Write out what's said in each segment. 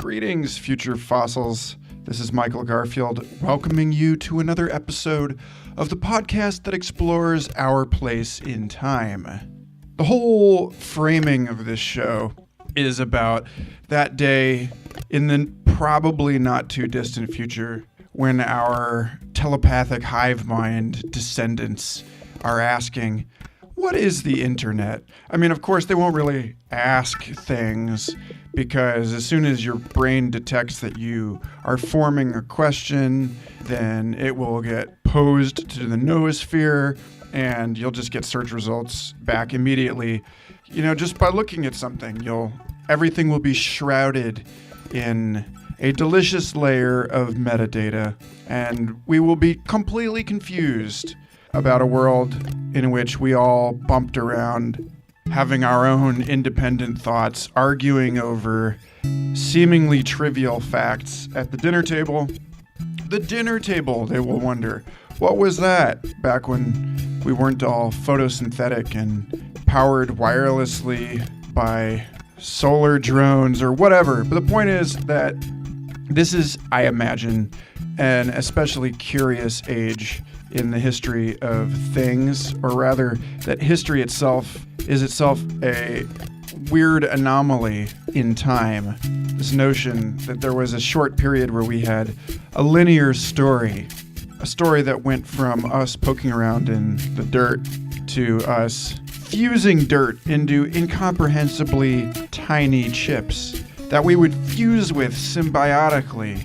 Greetings, future fossils. This is Michael Garfield, welcoming you to another episode of the podcast that explores our place in time. The whole framing of this show is about that day in the probably not too distant future when our telepathic hive mind descendants are asking, what is the internet? I mean, of course, they won't really ask things because as soon as your brain detects that you are forming a question, then it will get posed to the noosphere and you'll just get search results back immediately. You know, just by looking at something, everything will be shrouded in a delicious layer of metadata, and we will be completely confused about a world in which we all bumped around having our own independent thoughts, arguing over seemingly trivial facts at the dinner table. The dinner table, they will wonder, what was that back when we weren't all photosynthetic and powered wirelessly by solar drones or whatever. But the point is that this is, I imagine, an especially curious age in the history of things, or rather that history itself is itself a weird anomaly in time. This notion that there was a short period where we had a linear story, a story that went from us poking around in the dirt to us fusing dirt into incomprehensibly tiny chips that we would fuse with symbiotically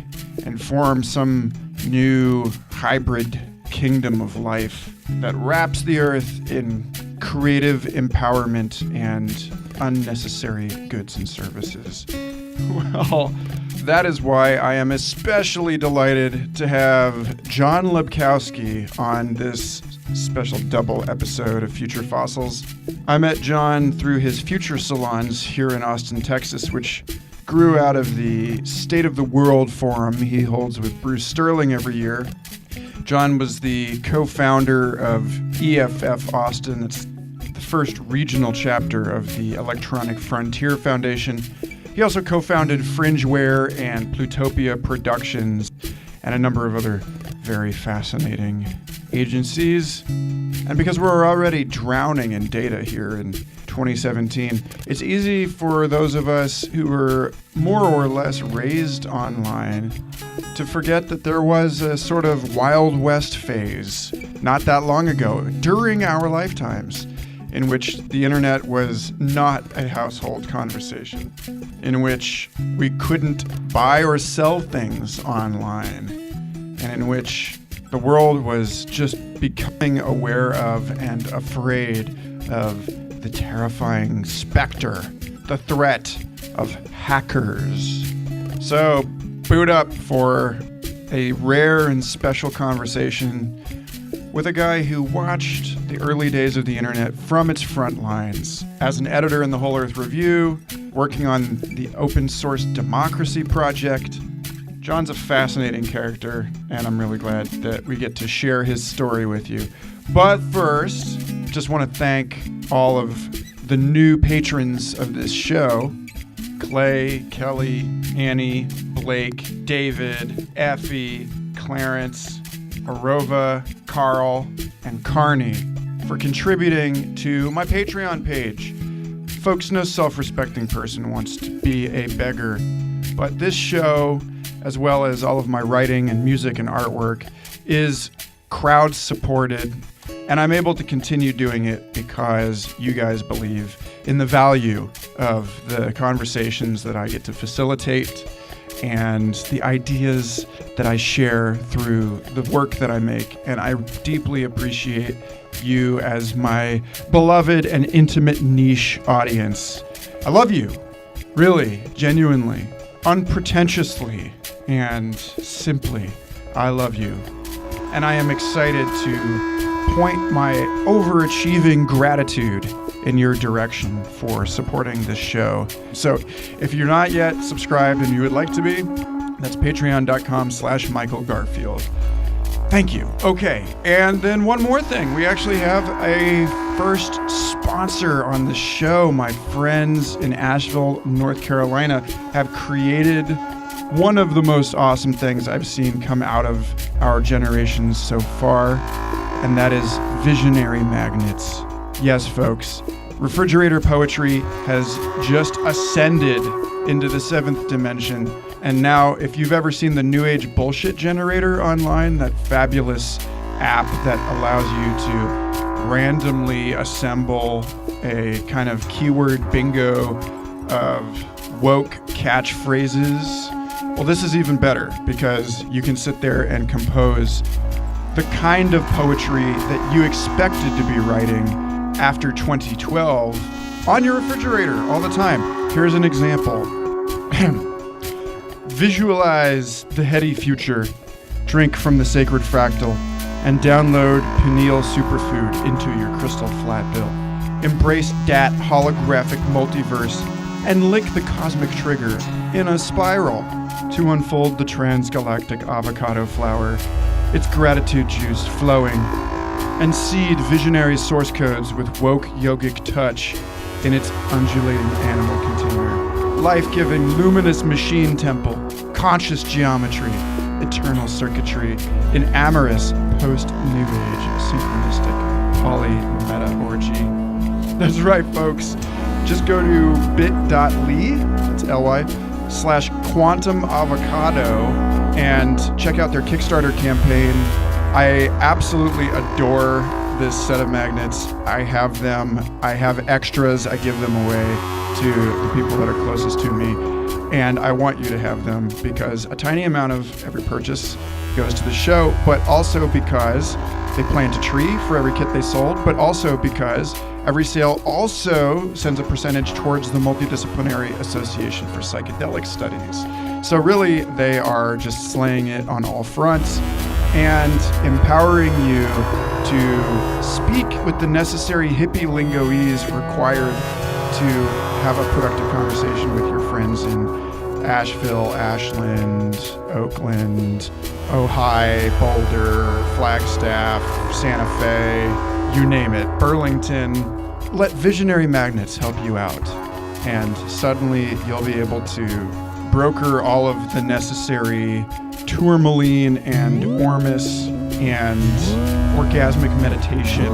and form some new hybrid kingdom of life that wraps the earth in creative empowerment and unnecessary goods and services. Well, that is why I am especially delighted to have Jon Lebkowsky on this special double episode of Future Fossils. I met Jon through his Future Salons here in Austin, Texas, which grew out of the State of the World forum he holds with Bruce Sterling every year. Jon was the co-founder of EFF-Austin. It's the first regional chapter of the Electronic Frontier Foundation. He also co-founded Fringeware and Plutopia Productions and a number of other very fascinating agencies. And because we're already drowning in data here in 2017, it's easy for those of us who were more or less raised online to forget that there was a sort of Wild West phase not that long ago, during our lifetimes, in which the internet was not a household conversation, in which we couldn't buy or sell things online, and in which the world was just becoming aware of and afraid of the terrifying specter, the threat of hackers. So, boot up for a rare and special conversation with a guy who watched the early days of the internet from its front lines as an editor in the Whole Earth Review, working on the open source democracy project. Jon's a fascinating character, and I'm really glad that we get to share his story with you. But first, just want to thank all of the new patrons of this show: Clay, Kelly, Annie, Blake, David, Effie, Clarence, Arova, Carl, and Carney for contributing to my Patreon page. Folks, no self-respecting person wants to be a beggar, but this show, as well as all of my writing and music and artwork, is crowd-supported, and I'm able to continue doing it because you guys believe in the value of the conversations that I get to facilitate and the ideas that I share through the work that I make. And I deeply appreciate you as my beloved and intimate niche audience. I love you, really, genuinely, unpretentiously, and simply. I love you. And I am excited to point my overachieving gratitude in your direction for supporting this show. So if you're not yet subscribed and you would like to be, that's patreon.com/Michael Garfield. Thank you. Okay, and then one more thing. We actually have a first sponsor on the show. My friends in Asheville, North Carolina, have created one of the most awesome things I've seen come out of our generation so far, and that is visionary magnets. Yes, folks, refrigerator poetry has just ascended into the 7th dimension. And now, if you've ever seen the New Age bullshit generator online, that fabulous app that allows you to randomly assemble a kind of keyword bingo of woke catchphrases, well, this is even better because you can sit there and compose the kind of poetry that you expected to be writing after 2012 on your refrigerator all the time. Here's an example. Visualize the heady future, drink from the sacred fractal, and download pineal superfood into your crystal flat bill. Embrace dat holographic multiverse and lick the cosmic trigger in a spiral to unfold the transgalactic avocado flower, its gratitude juice flowing, and seed visionary source codes with woke yogic touch in its undulating animal container. Life-giving luminous machine temple, conscious geometry, eternal circuitry, in amorous post-New Age synchronistic poly-meta orgy. That's right, folks. Just go to bit.ly, that's L-Y, /quantum avocado and check out their Kickstarter campaign. I absolutely adore this set of magnets. I have them. I have extras. I give them away to the people that are closest to me. And I want you to have them because a tiny amount of every purchase goes to the show, but also because they plant a tree for every kit they sold, but also because every sale also sends a percentage towards the Multidisciplinary Association for Psychedelic Studies. So really, they are just slaying it on all fronts and empowering you to speak with the necessary hippie lingoese required to have a productive conversation with your friends in Asheville, Ashland, Oakland, Ojai, Boulder, Flagstaff, Santa Fe, you name it, Burlington. Let visionary magnets help you out, and suddenly you'll be able to broker all of the necessary tourmaline and ormus and orgasmic meditation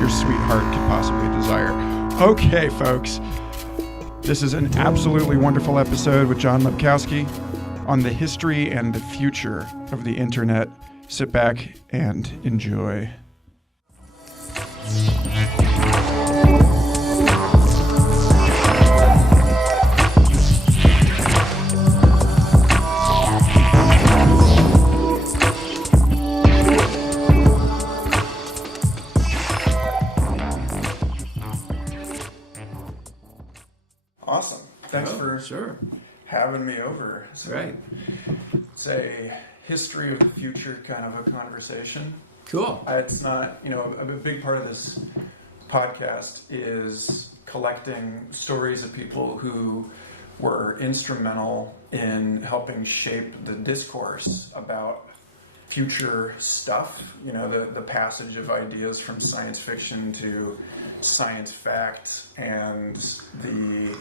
your sweetheart could possibly desire. Okay, folks. This is an absolutely wonderful episode with Jon Lebkowsky on the history and the future of the internet. Sit back and enjoy. Awesome. Thanks for having me over. So right. It's a history of the future kind of a conversation. Cool. It's not, a big part of this podcast is collecting stories of people who were instrumental in helping shape the discourse about future stuff, the passage of ideas from science fiction to science fact, and the,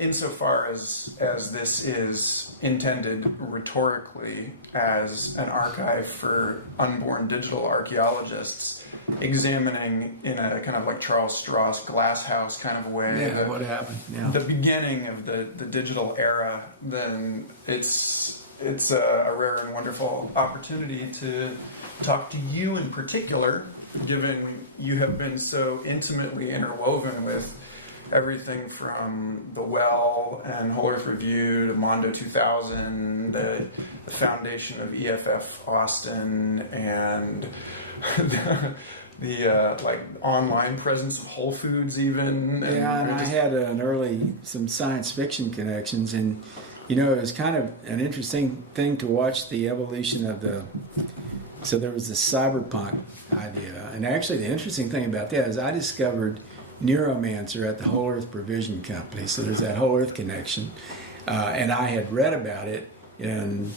insofar as this is intended rhetorically as an archive for unborn digital archaeologists, examining in a kind of like Charles Strauss glasshouse kind of way what happened, the beginning of the digital era, then it's a rare and wonderful opportunity to talk to you in particular, given you have been so intimately interwoven with everything from The Well and Whole Earth Review to Mondo 2000, the foundation of EFF-Austin, and the online presence of Whole Foods even. And I had some science fiction connections, and it was kind of an interesting thing to watch the evolution of so there was the cyberpunk idea. And actually the interesting thing about that is I discovered Neuromancer at the Whole Earth Provision Company. So there's that Whole Earth connection. And I had read about it in,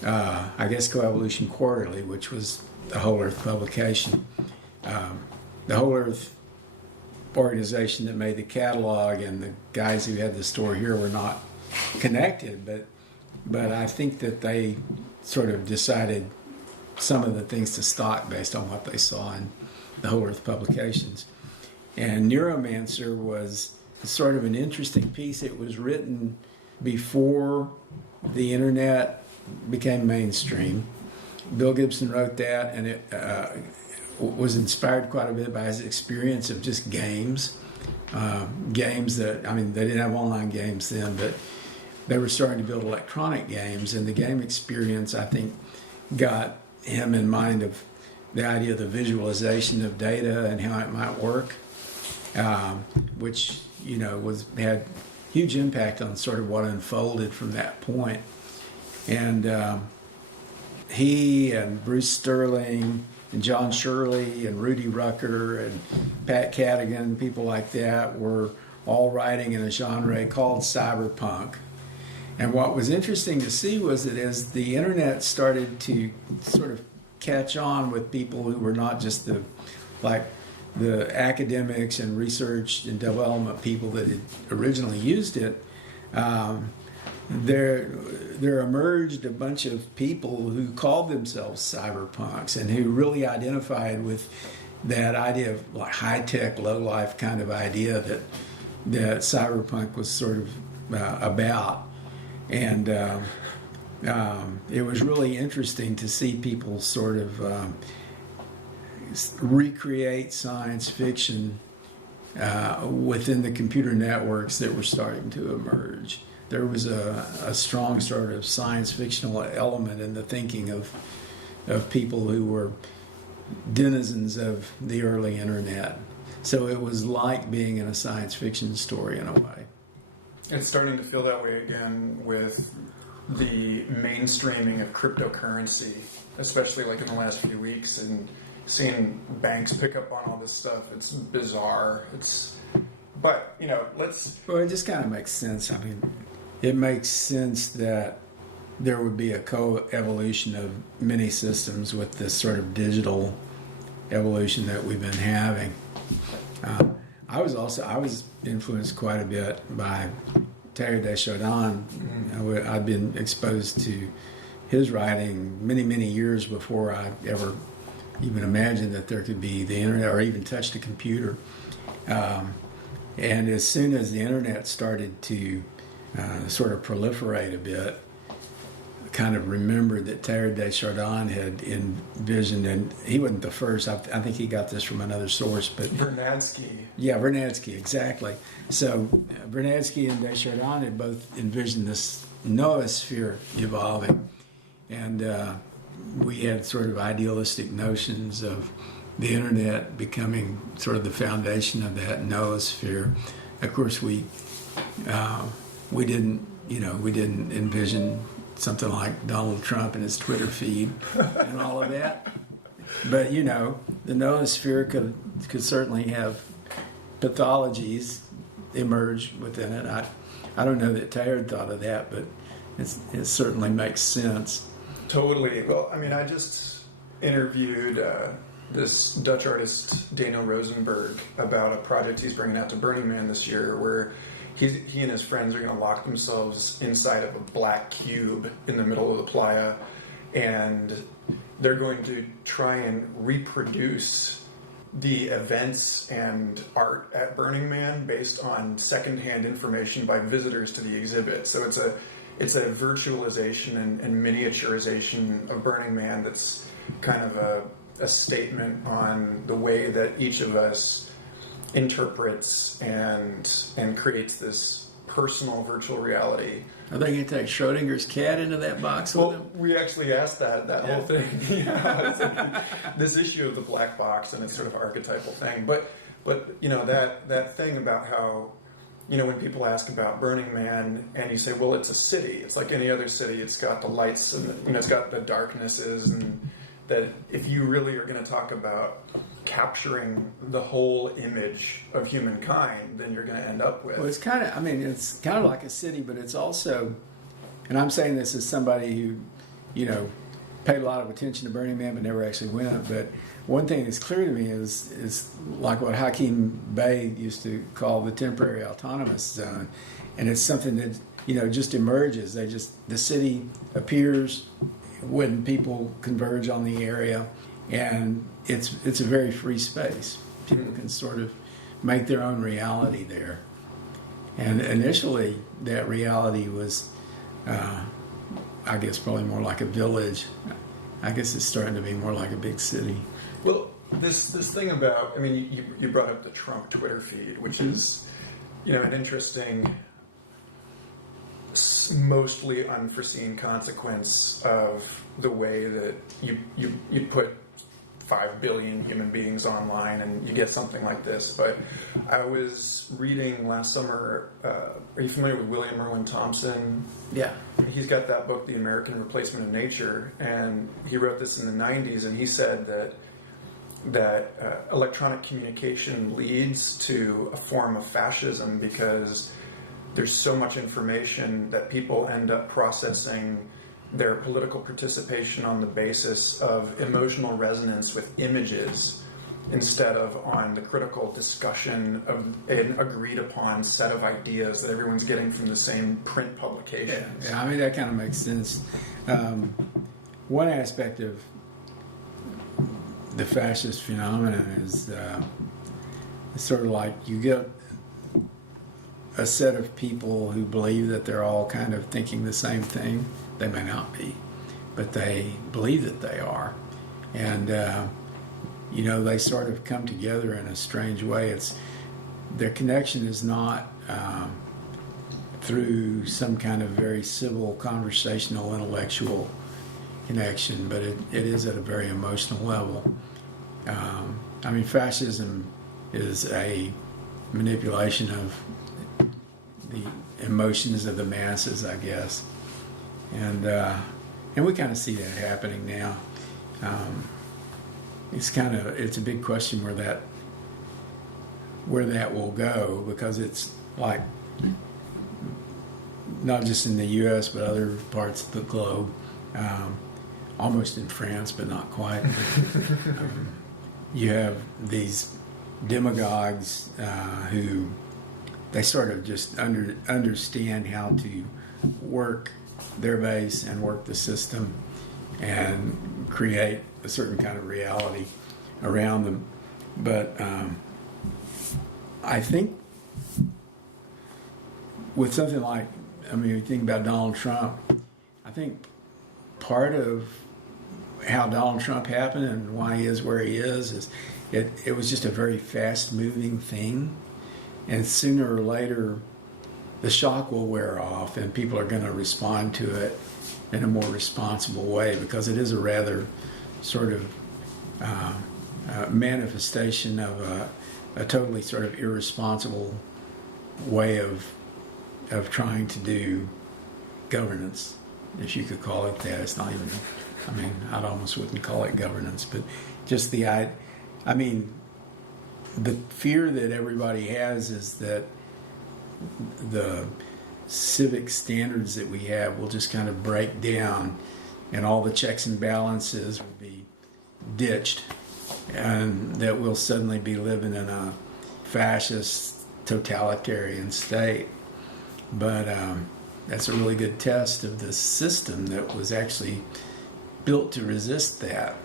Coevolution Quarterly, which was the Whole Earth publication. the Whole Earth organization that made the catalog and the guys who had the store here were not connected, but I think that they sort of decided some of the things to stock based on what they saw in the Whole Earth publications. And Neuromancer was sort of an interesting piece. It was written before the internet became mainstream. Bill Gibson wrote that, and it was inspired quite a bit by his experience of just games. Games that, I mean, they didn't have online games then, but they were starting to build electronic games, and the game experience, I think, got him in mind of the idea of the visualization of data and how it might work, which, you know, had huge impact on sort of what unfolded from that point. And he and Bruce Sterling and John Shirley and Rudy Rucker and Pat Cadigan, people like that, were all writing in a genre called cyberpunk. And what was interesting to see was that as the internet started to sort of catch on with people who were not just the academics and research and development people that had originally used it, there emerged a bunch of people who called themselves cyberpunks and who really identified with that idea of like high-tech, low-life kind of idea that cyberpunk was sort of about. And it was really interesting to see people sort of recreate science fiction within the computer networks that were starting to emerge. There was a strong sort of science fictional element in the thinking of people who were denizens of the early internet. So it was like being in a science fiction story in a way. It's starting to feel that way again with the mainstreaming of cryptocurrency, especially like in the last few weeks, and seeing banks pick up on all this stuff. It's bizarre. But, you know, Well, it just kind of makes sense. I mean, it makes sense that there would be a co-evolution of many systems with this sort of digital evolution that we've been having. I was influenced quite a bit by Teilhard de Chardin. Mm-hmm. I'd been exposed to his writing many, many years before I ever even imagined that there could be the internet or even touched a computer. And as soon as the internet started to sort of proliferate a bit, I kind of remembered that Teilhard de Chardin had envisioned, and he wasn't the first, I think he got this from another source, but... Vernadsky. Yeah, Vernadsky, exactly. So Vernadsky and de Chardin had both envisioned this noosphere evolving, and we had sort of idealistic notions of the internet becoming sort of the foundation of that noosphere. Of course, we didn't envision something like Donald Trump and his Twitter feed and all of that. But, you know, the noosphere could certainly have pathologies emerge within it. I don't know that Teilhard thought of that, but it certainly makes sense. Totally. Well, I mean, I just interviewed this Dutch artist, Daniel Rosenberg, about a project he's bringing out to Burning Man this year, where he and his friends are going to lock themselves inside of a black cube in the middle of the playa, and they're going to try and reproduce the events and art at Burning Man based on secondhand information by visitors to the exhibit. So it's a virtualization and miniaturization of Burning Man that's kind of a statement on the way that each of us interprets and creates this personal virtual reality. Are they going to take Schrodinger's cat into that box with them? We actually asked that whole thing. Yeah, this issue of the black box and its sort of archetypal thing. But you know, that thing about how, you know, when people ask about Burning Man and you say, well, it's a city. It's like any other city. It's got the lights and it's got the darknesses, and that if you really are going to talk about capturing the whole image of humankind, then you're going to end up with... Well, it's kind of like a city, but it's also, and I'm saying this as somebody who, you know, paid a lot of attention to Burning Man, but never actually went. But one thing that's clear to me is like what Hakeem Bey used to call the temporary autonomous zone, and it's something that just emerges. The city appears when people converge on the area, and it's a very free space. People can sort of make their own reality there. And initially, that reality was, I guess, probably more like a village. I guess it's starting to be more like a big city. Well, this thing about, I mean, you brought up the Trump Twitter feed, which is, an interesting, mostly unforeseen consequence of the way that you put 5 billion human beings online and you get something like this. But I was reading last summer, are you familiar with William Merwin Thompson? Yeah. He's got that book, The American Replacement of Nature, and he wrote this in the 90s, and he said that electronic communication leads to a form of fascism because there's so much information that people end up processing their political participation on the basis of emotional resonance with images instead of on the critical discussion of an agreed upon set of ideas that everyone's getting from the same print publications. Yeah, I mean, that kind of makes sense. One aspect of the fascist phenomenon is it's sort of like you get a set of people who believe that they're all kind of thinking the same thing. They may not be, but they believe that they are. And, they sort of come together in a strange way. Their connection is not through some kind of very civil, conversational, intellectual connection, but it is at a very emotional level. Fascism is a manipulation of the emotions of the masses, I guess. And we kind of see that happening now. It's a big question where that will go, because it's like not just in the U.S. but other parts of the globe, almost in France but not quite. You have these demagogues who they sort of just understand how to work their base and work the system and create a certain kind of reality around them. But I think with something like, you think about Donald Trump, I think part of how Donald Trump happened and why he is where he is it was just a very fast-moving thing. And sooner or later, the shock will wear off and people are going to respond to it in a more responsible way, because it is a rather sort of manifestation of a totally sort of irresponsible way of trying to do governance, if you could call it that. It's not even, I almost wouldn't call it governance, but just the fear that everybody has is that the civic standards that we have will just kind of break down and all the checks and balances will be ditched, and that we'll suddenly be living in a fascist totalitarian state. But that's a really good test of the system that was actually built to resist that.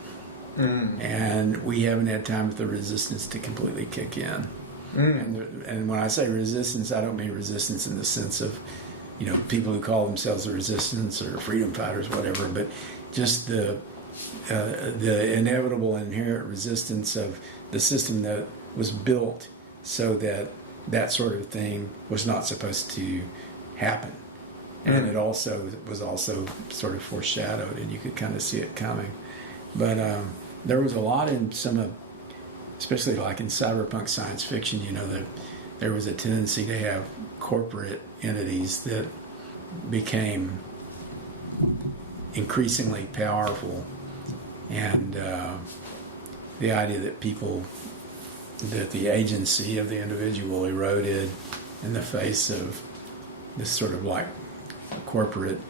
And we haven't had time for the resistance to completely kick in. And when I say resistance, I don't mean resistance in the sense of, people who call themselves the resistance or freedom fighters, whatever, but just the inevitable inherent resistance of the system that was built so that sort of thing was not supposed to happen. And it also was sort of foreshadowed, and you could kind of see it coming. But there was a lot in some of, especially like in cyberpunk science fiction, that there was a tendency to have corporate entities that became increasingly powerful, and the idea that the agency of the individual eroded in the face of this sort of like corporate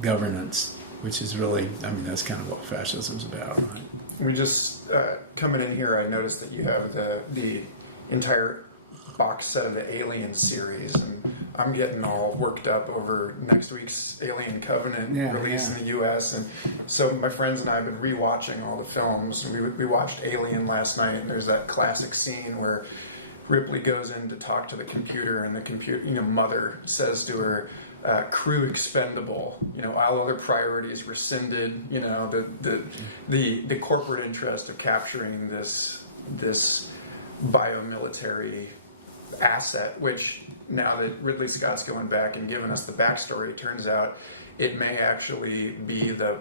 governance which is really, I mean, that's kind of what fascism's about, right? We just coming in here, I noticed that you have the entire box set of the Alien series, and I'm getting all worked up over next week's Alien Covenant release in the U.S. And so my friends and I have been rewatching all the films. We watched Alien last night, and there's that classic scene where Ripley goes in to talk to the computer, and the computer, Mother says to her, crew expendable, all other priorities rescinded, the corporate interest of capturing this biomilitary asset, which now that Ridley Scott's going back and giving us the backstory, it turns out it may actually be the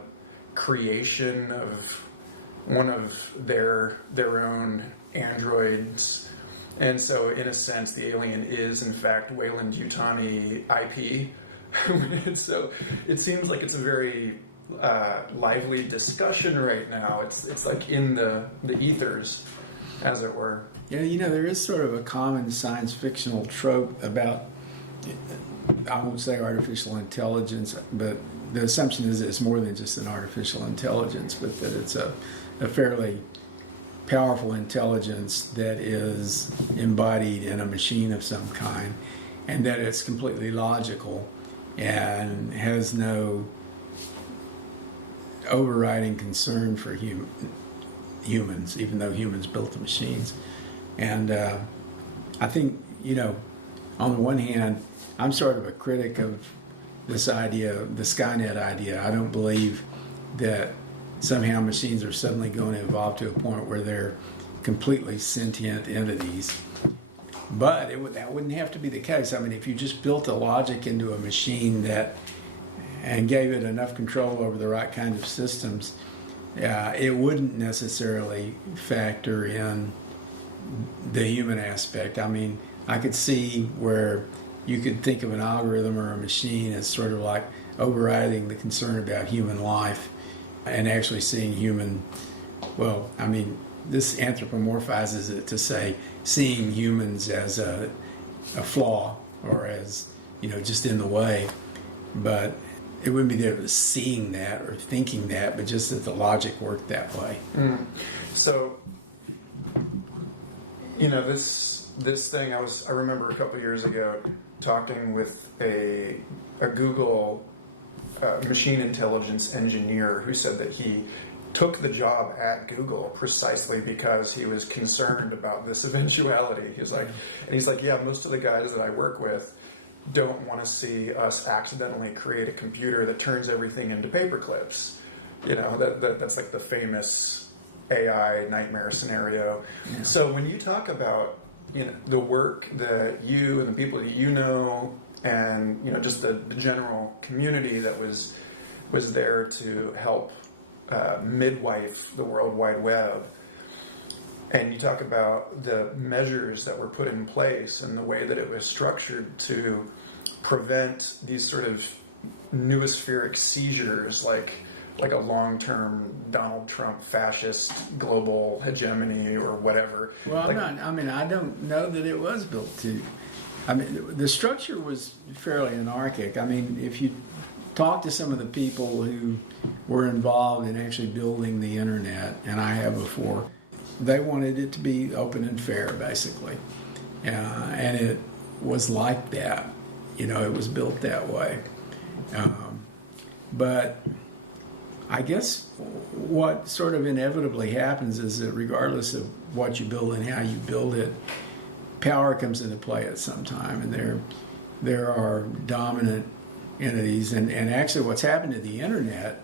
creation of one of their own androids. And so in a sense the alien is in fact Weyland-Yutani IP. And so it seems like it's a very lively discussion right now. It's like in the ethers, as it were. Yeah, there is sort of a common science fictional trope about, I won't say artificial intelligence, but the assumption is that it's more than just an artificial intelligence, but that it's a fairly powerful intelligence that is embodied in a machine of some kind, and that it's completely logical and has no overriding concern for humans, even though humans built the machines. And I think, on the one hand, I'm sort of a critic of this idea, the Skynet idea. I don't believe that somehow machines are suddenly going to evolve to a point where they're completely sentient entities. But that wouldn't have to be the case. I mean, if you just built a logic into a machine and gave it enough control over the right kind of systems, it wouldn't necessarily factor in the human aspect. I mean, I could see where you could think of an algorithm or a machine as sort of like overriding the concern about human life and actually seeing this anthropomorphizes it to say seeing humans as a flaw or as, just in the way. But it wouldn't be there as seeing that or thinking that, but just that the logic worked that way. So, this thing, I remember a couple years ago talking with a Google machine intelligence engineer who said that he took the job at Google precisely because he was concerned about this eventuality. He's like, yeah, most of the guys that I work with don't want to see us accidentally create a computer that turns everything into paper clips. That's like the famous AI nightmare scenario. Yeah. So when you talk about the work that you and the people that and just the general community that was there to help midwife the World Wide Web, and you talk about the measures that were put in place and the way that it was structured to prevent these sort of noospheric seizures like a long-term Donald Trump fascist global hegemony or whatever. Well, I don't know that it was built to. The structure was fairly anarchic. I mean, if you talk to some of the people who were involved in actually building the internet, and I have before, they wanted it to be open and fair, basically. And it was like that. It was built that way. But I guess what sort of inevitably happens is that regardless of what you build and how you build it, power comes into play at some time, and there are dominant entities. And actually what's happened to the internet,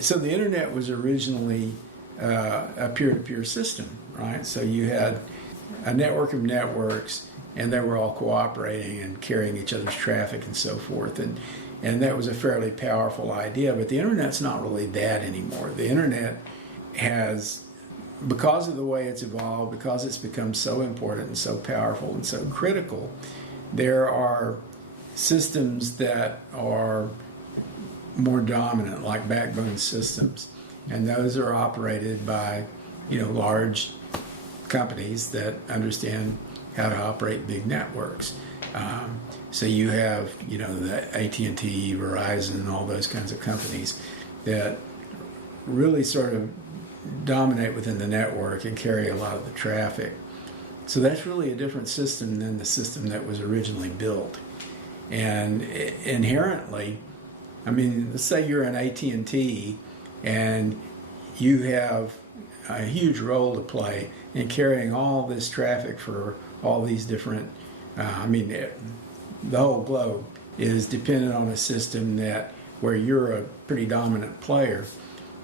so the internet was originally a peer-to-peer system, right? So you had a network of networks, and they were all cooperating and carrying each other's traffic and so forth. And that was a fairly powerful idea, but the internet's not really that anymore. The internet has, because of the way it's evolved, because it's become so important and so powerful and so critical, there are systems that are more dominant, like backbone systems. And those are operated by, large companies that understand how to operate big networks. So you have, the AT&T, Verizon, all those kinds of companies. that really sort of dominate within the network and carry a lot of the traffic. So that's really a different system than the system that was originally built. And inherently, I mean, let's say you're an AT&T and you have a huge role to play in carrying all this traffic for all these different, the whole globe is dependent on a system where you're a pretty dominant player.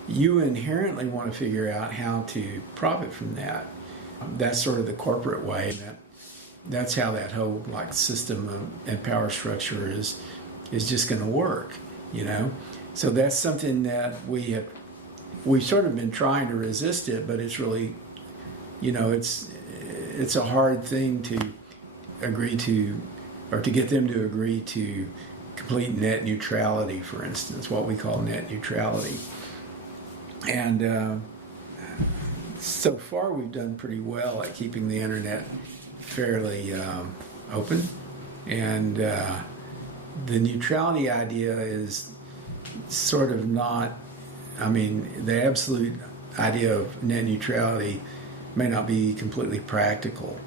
You inherently want to figure out how to profit from that. That's sort of the corporate way. That's how that whole system and power structure is just going to work, So that's something that we've sort of been trying to resist it, but it's really, it's a hard thing to agree to, or to get them to agree to complete net neutrality, for instance, what we call net neutrality. And so far we've done pretty well at keeping the internet fairly open. And the neutrality idea is sort of not, the absolute idea of net neutrality may not be completely practical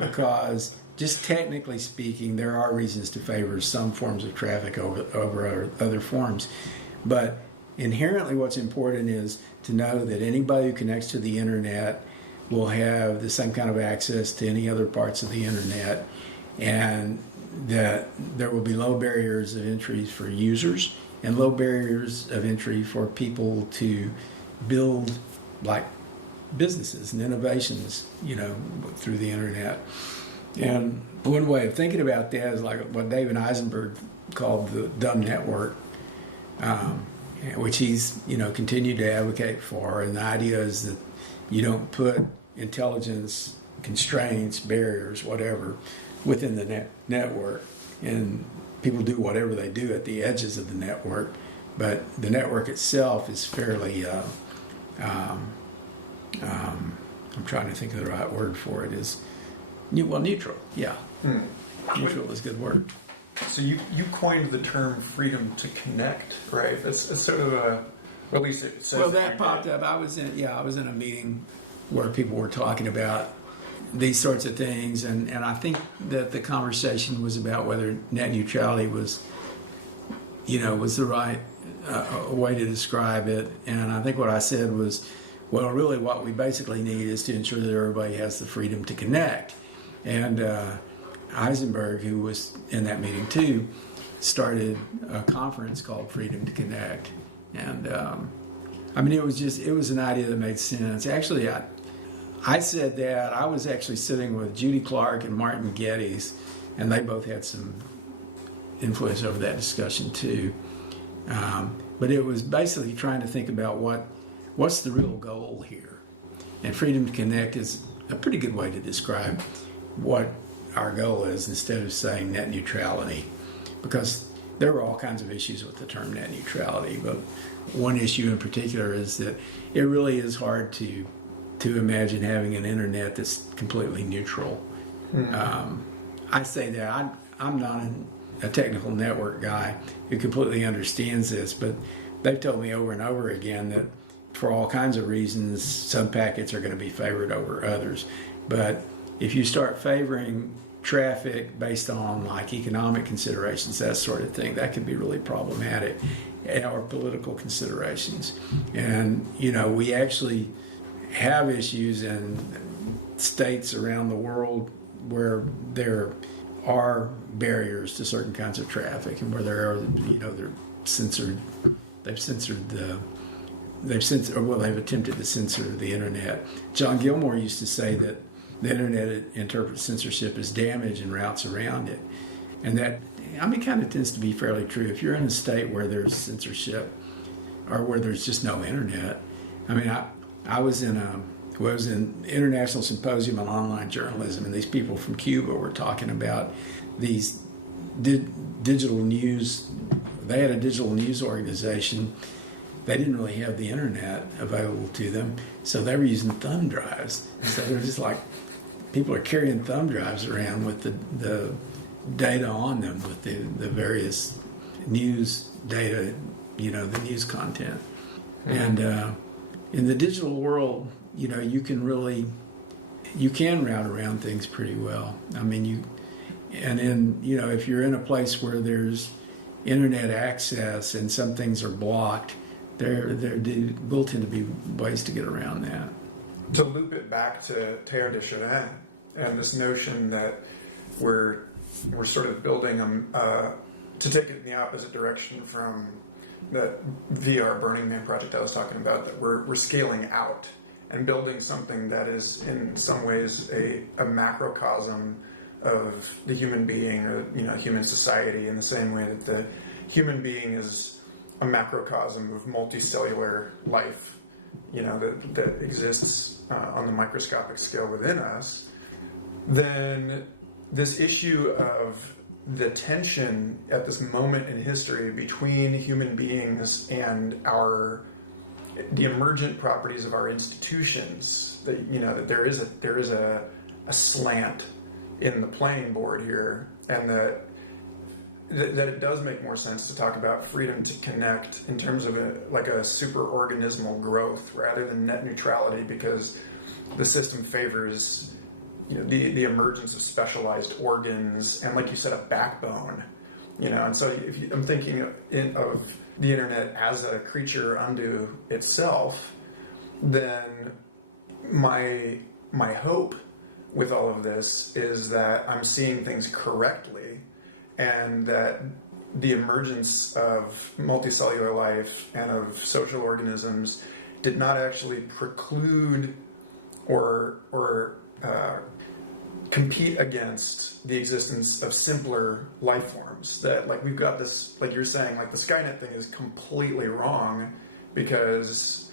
because just technically speaking, there are reasons to favor some forms of traffic over other forms. But inherently what's important is to know that anybody who connects to the internet will have the same kind of access to any other parts of the internet, and that there will be low barriers of entry for users and low barriers of entry for people to build businesses and innovations, through the internet. And one way of thinking about that is like what David Eisenberg called the dumb network, which he's continued to advocate for. And the idea is that you don't put intelligence constraints, barriers, whatever, within the network, and people do whatever they do at the edges of the network. But the network itself is fairly I'm trying to think of the right word for it. Is neutral. Yeah, neutral is a good word. So you coined the term freedom to connect, right? It's sort of a, or at least it says. Well, that popped up. I was in a meeting where people were talking about these sorts of things, and I think that the conversation was about whether net neutrality was the right way to describe it. And I think what I said was, well, really what we basically need is to ensure that everybody has the freedom to connect. And Eisenberg, who was in that meeting too, started a conference called Freedom to Connect. And it was an idea that made sense. Actually, I said that. I was actually sitting with Judy Clark and Martin Geddes, and they both had some influence over that discussion too. But it was basically trying to think about what's the real goal here. And Freedom to Connect is a pretty good way to describe what our goal is instead of saying net neutrality, because there were all kinds of issues with the term net neutrality. But one issue in particular is that it really is hard to imagine having an internet that's completely neutral. I say that I'm not a technical network guy who completely understands this, but they've told me over and over again that for all kinds of reasons, some packets are going to be favored over others. But if you start favoring traffic based on economic considerations, that sort of thing, that can be really problematic, or political considerations. And, we actually have issues in states around the world where there are barriers to certain kinds of traffic, and where they've attempted to censor the internet. John Gilmore used to say that the internet interprets censorship as damage and routes around it. And that, kind of tends to be fairly true. If you're in a state where there's censorship or where there's just no internet, I was in an international symposium on online journalism, and these people from Cuba were talking about these digital news. They had a digital news organization. They didn't really have the internet available to them, so they were using thumb drives. So they're just people are carrying thumb drives around with the data on them, with the various news data the news content. And in the digital world, you can route around things pretty well. I mean, if you're in a place where there's internet access and some things are blocked, there will tend to be ways to get around that. To loop it back to Théorie de Chardin and this notion that we're sort of building to take it in the opposite direction from that VR Burning Man project I was talking about, that we're scaling out and building something that is in some ways a macrocosm of the human being, or human society, in the same way that the human being is a macrocosm of multicellular life, that exists on the microscopic scale within us. Then this issue of the tension at this moment in history between human beings and the emergent properties of our institutions, that there is a slant in the playing board here, and that it does make more sense to talk about freedom to connect in terms of a super-organismal growth rather than net neutrality, because the system favors the emergence of specialized organs and, like you said, a backbone. And so I'm thinking of the internet as a creature unto itself, then my hope with all of this is that I'm seeing things correctly, and that the emergence of multicellular life and of social organisms did not actually preclude or compete against the existence of simpler life forms. That, like, we've got this, like you're saying, like the Skynet thing is completely wrong, because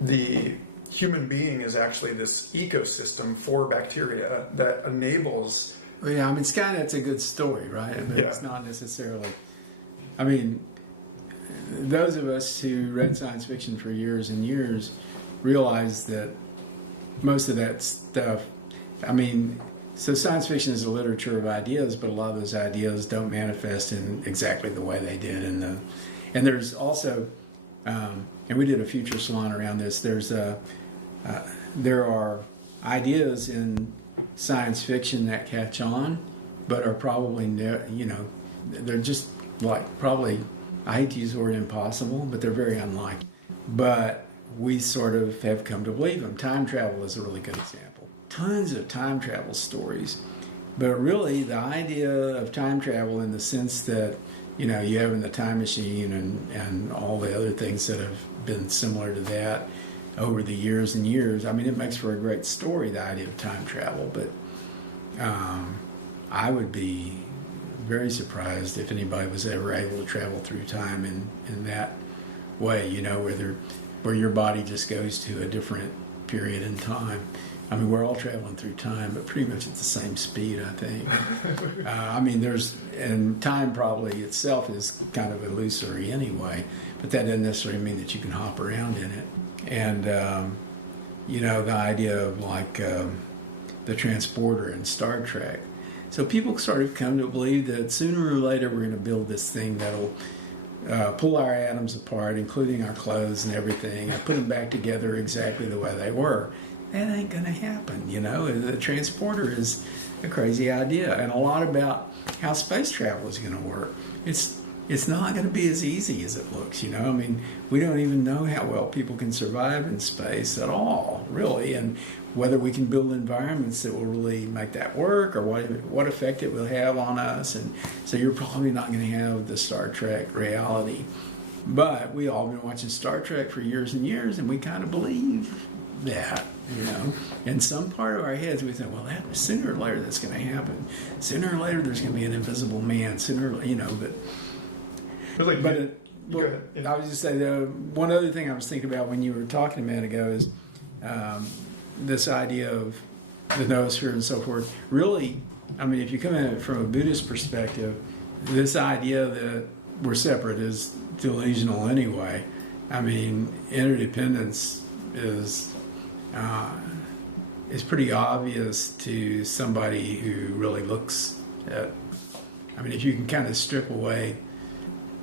the human being is actually this ecosystem for bacteria that enables... Well, yeah, I mean, Skynet's a good story, right? But it's not necessarily... I mean, those of us who read science fiction for years and years realize that most of that stuff... I mean, so science fiction is a literature of ideas, but a lot of those ideas don't manifest in exactly the way they did in the... And there's also... and we did a future salon around this. There are ideas in science fiction that catch on, but are probably, they're just probably, I hate to use the word impossible, but they're very unlikely. But we sort of have come to believe them. Time travel is a really good example. Tons of time travel stories, but really the idea of time travel in the sense that, you have in the time machine and all the other things that have been similar to that over the years and years. I mean, it makes for a great story, the idea of time travel, but I would be very surprised if anybody was ever able to travel through time in that way, where your body just goes to a different period in time. I mean, we're all traveling through time, but pretty much at the same speed, I think. I mean, and time probably itself is kind of illusory anyway, but that doesn't necessarily mean that you can hop around in it. And, the idea of the transporter in Star Trek. So people sort of come to believe that sooner or later we're going to build this thing that'll pull our atoms apart, including our clothes and everything, and put them back together exactly the way they were. That ain't going to happen, The transporter is a crazy idea, and a lot about how space travel is going to work. It's not going to be as easy as it looks, I mean, we don't even know how well people can survive in space at all, really, and whether we can build environments that will really make that work, or what effect it will have on us. And so you're probably not going to have the Star Trek reality. But we all been watching Star Trek for years and years, and we kind of believe that, In some part of our heads, we think, well, sooner or later that's going to happen. Sooner or later there's going to be an invisible man. But I was just saying, one other thing I was thinking about when you were talking a minute ago is this idea of the noosphere and so forth. Really, I mean, if you come at it from a Buddhist perspective, this idea that we're separate is delusional anyway. I mean, interdependence is pretty obvious to somebody who really looks at... I mean, if you can kind of strip away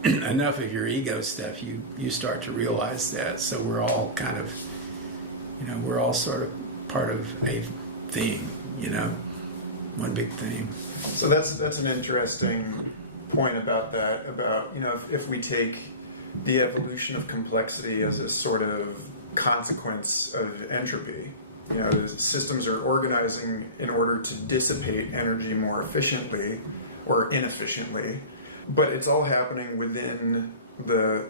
enough of your ego stuff, you start to realize that. So we're all kind of, we're all sort of part of a theme, one big theme. So that's an interesting point about that. About if we take the evolution of complexity as a sort of consequence of entropy. Systems are organizing in order to dissipate energy more efficiently or inefficiently, but it's all happening within the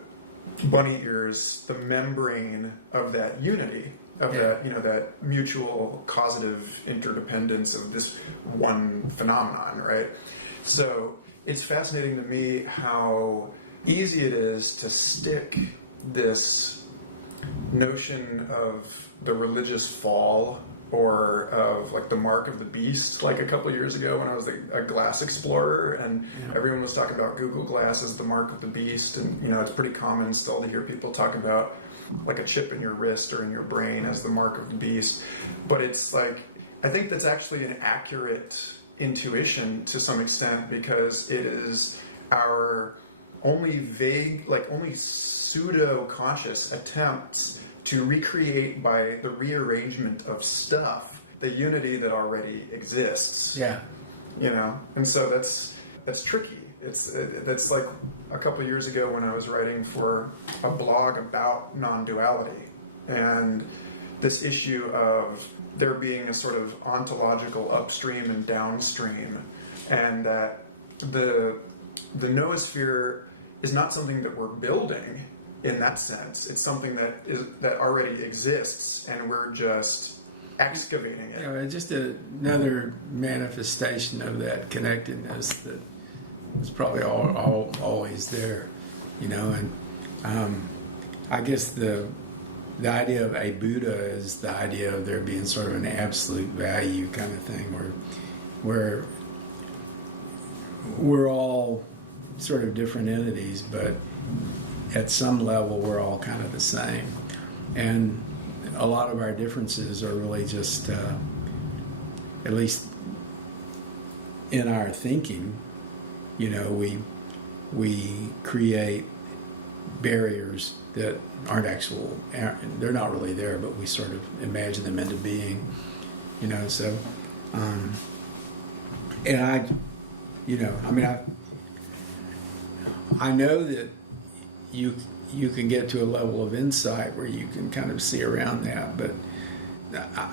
bunny ears, the membrane of that unity, of that mutual causative interdependence of this one phenomenon, right? So it's fascinating to me how easy it is to stick this notion of the religious fall or of like the mark of the beast, like a couple of years ago when I was a glass explorer and everyone was talking about Google Glass as the mark of the beast, and it's pretty common still to hear people talk about like a chip in your wrist or in your brain as the mark of the beast. But it's like, I think that's actually an accurate intuition to some extent, because it is our only vague, like only pseudo-conscious attempts to recreate by the rearrangement of stuff the unity that already exists. Yeah. And so that's tricky. That's like a couple of years ago when I was writing for a blog about non-duality and this issue of there being a sort of ontological upstream and downstream, and that the noosphere is not something that we're building in that sense. It's something that already exists, and we're just excavating it. Just another manifestation of that connectedness that is probably always there, and I guess the idea of a Buddha is the idea of there being sort of an absolute value kind of thing, where we're all sort of different entities, but at some level we're all kind of the same. And a lot of our differences are really just, at least in our thinking, we create barriers that they're not really there, but we sort of imagine them into being, so, and I know that you can get to a level of insight where you can kind of see around that, but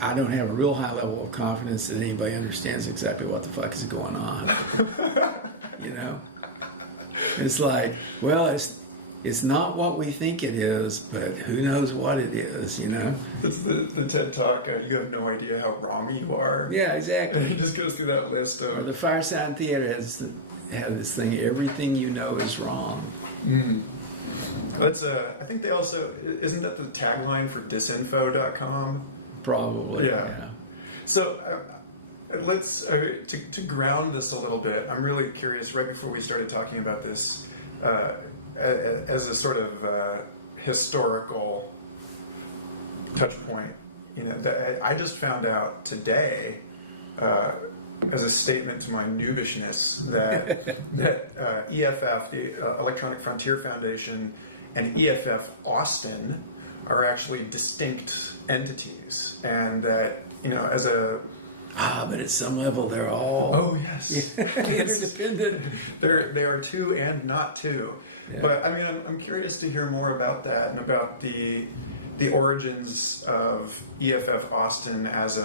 I don't have a real high level of confidence that anybody understands exactly what the fuck is going on. It's like, well, it's not what we think it is, but who knows what it is, It's the TED Talk, you have no idea how wrong you are. Yeah, exactly. And he just goes through that list of... Or the Fireside Theater has this thing, everything you know is wrong. Mm. That's I think they also... Isn't that the tagline for disinfo.com? Probably, yeah. So... let's to ground this a little bit. I'm really curious. Right before we started talking about this, as a sort of historical touch point, that I just found out today, as a statement to my noobishness, that EFF, the Electronic Frontier Foundation, and EFF-Austin are actually distinct entities, and that as a but at some level, they're all... Oh, yes. interdependent. They are two and not two. Yeah. But, I'm curious to hear more about that and about the origins of EFF-Austin as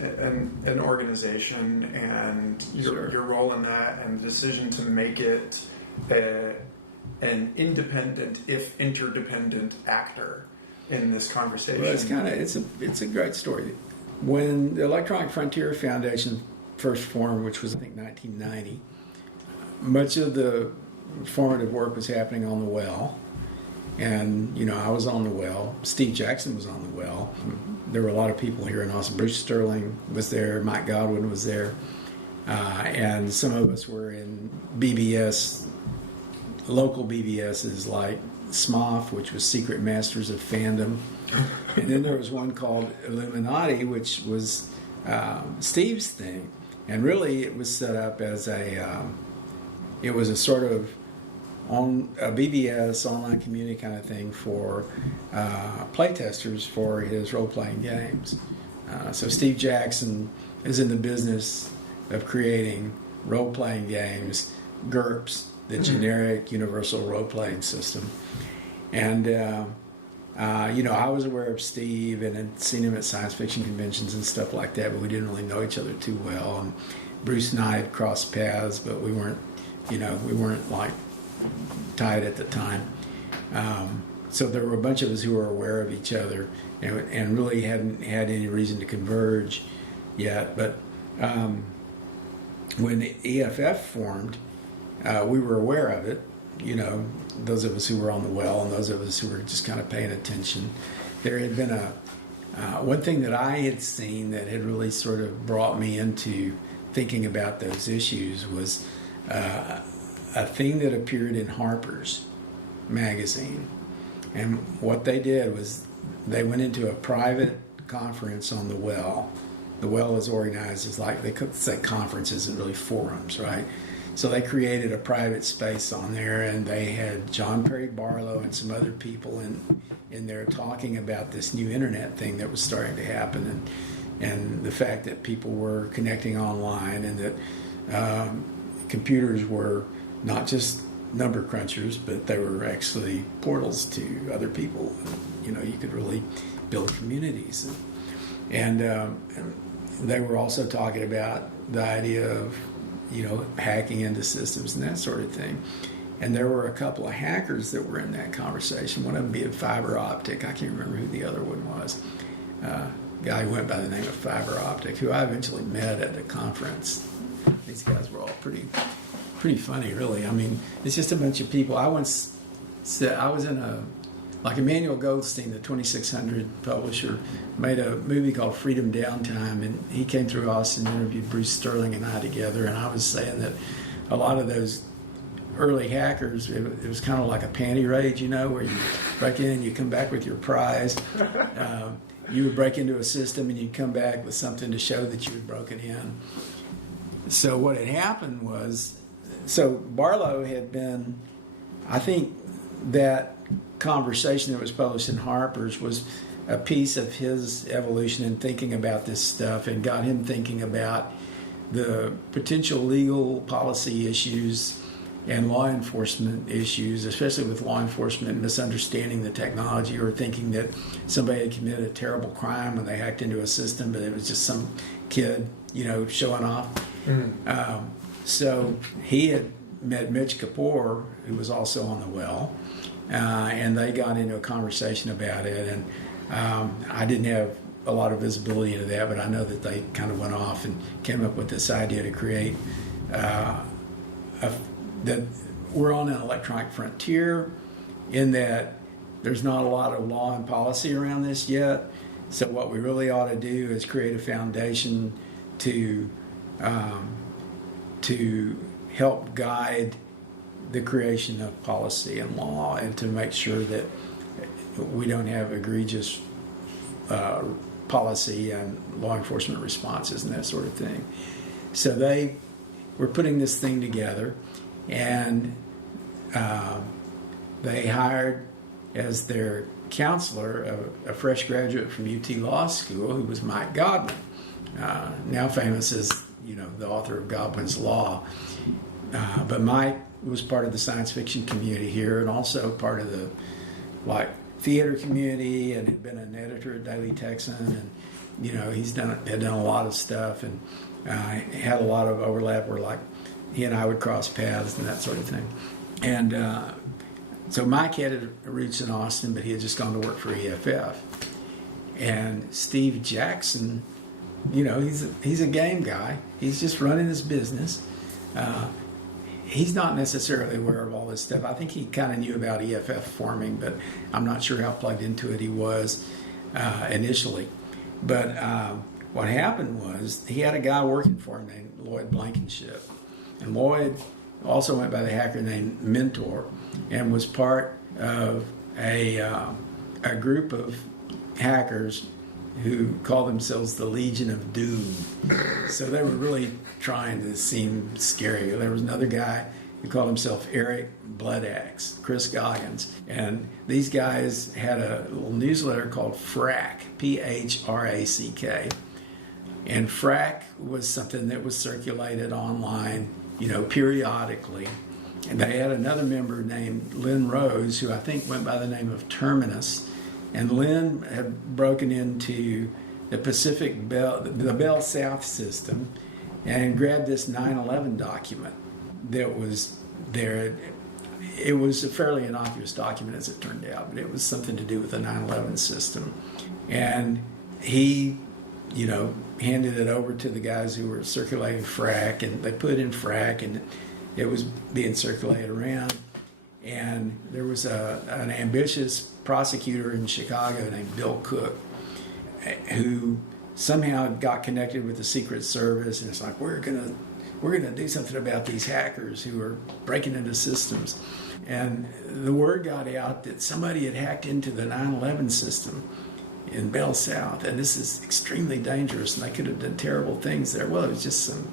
an organization, and your role in that, and the decision to make it an independent, if interdependent, actor in this conversation. Well, it's a great story. When the Electronic Frontier Foundation first formed, which was I think 1990, much of the formative work was happening on the well, and I was on the well. Steve Jackson was on the well. There were a lot of people here in Austin. Bruce Sterling was there. Mike Godwin was there, and some of us were in BBS, local BBSs like SMOF, which was Secret Masters of Fandom. And then there was one called Illuminati, which was Steve's thing. And really it was set up as it was a sort of on a BBS online community kind of thing for playtesters for his role-playing games. So Steve Jackson is in the business of creating role-playing games, GURPS, the generic universal role-playing system. And I was aware of Steve and had seen him at science fiction conventions and stuff like that, but we didn't really know each other too well. And Bruce and I had crossed paths, but we weren't like tied at the time. So there were a bunch of us who were aware of each other and really hadn't had any reason to converge yet. But when the EFF formed, we were aware of it. Those of us who were on the well and those of us who were just kind of paying attention. There had been one thing that I had seen that had really sort of brought me into thinking about those issues was a thing that appeared in Harper's magazine. And what they did was they went into a private conference on the well. The well is organized as they could say conferences and really forums, right? So they created a private space on there, and they had John Perry Barlow and some other people in there talking about this new internet thing that was starting to happen, and the fact that people were connecting online, and that computers were not just number crunchers, but they were actually portals to other people. You could really build communities, and they were also talking about the idea of hacking into systems and that sort of thing. And there were a couple of hackers that were in that conversation. One of them being Fiber Optic. I can't remember who the other one was. A guy who went by the name of Fiber Optic, who I eventually met at a conference. These guys were all pretty funny, really. I mean, it's just a bunch of people. I once said, I was in Emmanuel Goldstein, the 2600 publisher, made a movie called Freedom Downtime, and he came through Austin and interviewed Bruce Sterling and I together, and I was saying that a lot of those early hackers, it was kind of like a panty raid, where you break in, you come back with your prize. You would break into a system and you'd come back with something to show that you had broken in. So what had happened was, Barlow had been, I think that conversation that was published in Harper's was a piece of his evolution in thinking about this stuff, and got him thinking about the potential legal policy issues and law enforcement issues, especially with law enforcement misunderstanding the technology or thinking that somebody had committed a terrible crime when they hacked into a system, but it was just some kid, showing off. So he had met Mitch Kapoor, who was also on the well, and they got into a conversation about it. And I didn't have a lot of visibility into that, but I know that they kind of went off and came up with this idea to create that we're on an electronic frontier, in that there's not a lot of law and policy around this yet. So what we really ought to do is create a foundation to help guide the creation of policy and law, and to make sure that we don't have egregious policy and law enforcement responses and that sort of thing. So they were putting this thing together, and they hired as their counselor a fresh graduate from UT Law School who was Mike Godwin, now famous as the author of Godwin's Law. But Mike was part of the science fiction community here, and also part of the theater community, and had been an editor at Daily Texan, and he's had done a lot of stuff, and had a lot of overlap where he and I would cross paths and that sort of thing. And so Mike had roots in Austin, but he had just gone to work for EFF. And Steve Jackson, he's a game guy. He's just running his business. He's not necessarily aware of all this stuff. I think he kind of knew about EFF forming, but I'm not sure how plugged into it he was initially. But what happened was he had a guy working for him named Lloyd Blankenship. And Lloyd also went by the hacker name Mentor, and was part of a group of hackers who called themselves the Legion of Doom. So they were really trying to seem scary. There was another guy who called himself Eric Bloodaxe, Chris Goggins. And these guys had a little newsletter called FRAC, P-H-R-A-C-K. And FRAC was something that was circulated online, periodically. And they had another member named Lynn Rose, who I think went by the name of Terminus. And Lynn had broken into the Pacific Bell, the Bell South system, and grabbed this 9/11 document that was there. It was a fairly innocuous document, as it turned out, but it was something to do with the 9/11 system. And he, handed it over to the guys who were circulating FRAC, and they put in FRAC, and it was being circulated around. And there was an ambitious prosecutor in Chicago named Bill Cook, who somehow got connected with the Secret Service, and it's like, we're gonna do something about these hackers who are breaking into systems. And the word got out that somebody had hacked into the 9/11 system in Bell South, and this is extremely dangerous, and they could have done terrible things there. Well, it was just some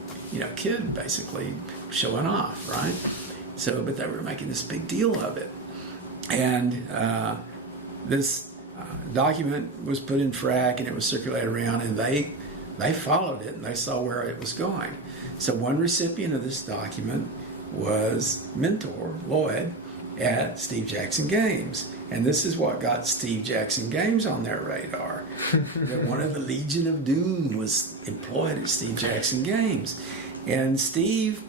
kid basically showing off, right? So, but they were making this big deal of it. And this document was put in FRAC, and it was circulated around, and they followed it, and they saw where it was going. So one recipient of this document was Mentor Lloyd at Steve Jackson Games. And this is what got Steve Jackson Games on their radar. That one of the Legion of Doom was employed at Steve Jackson Games. And Steve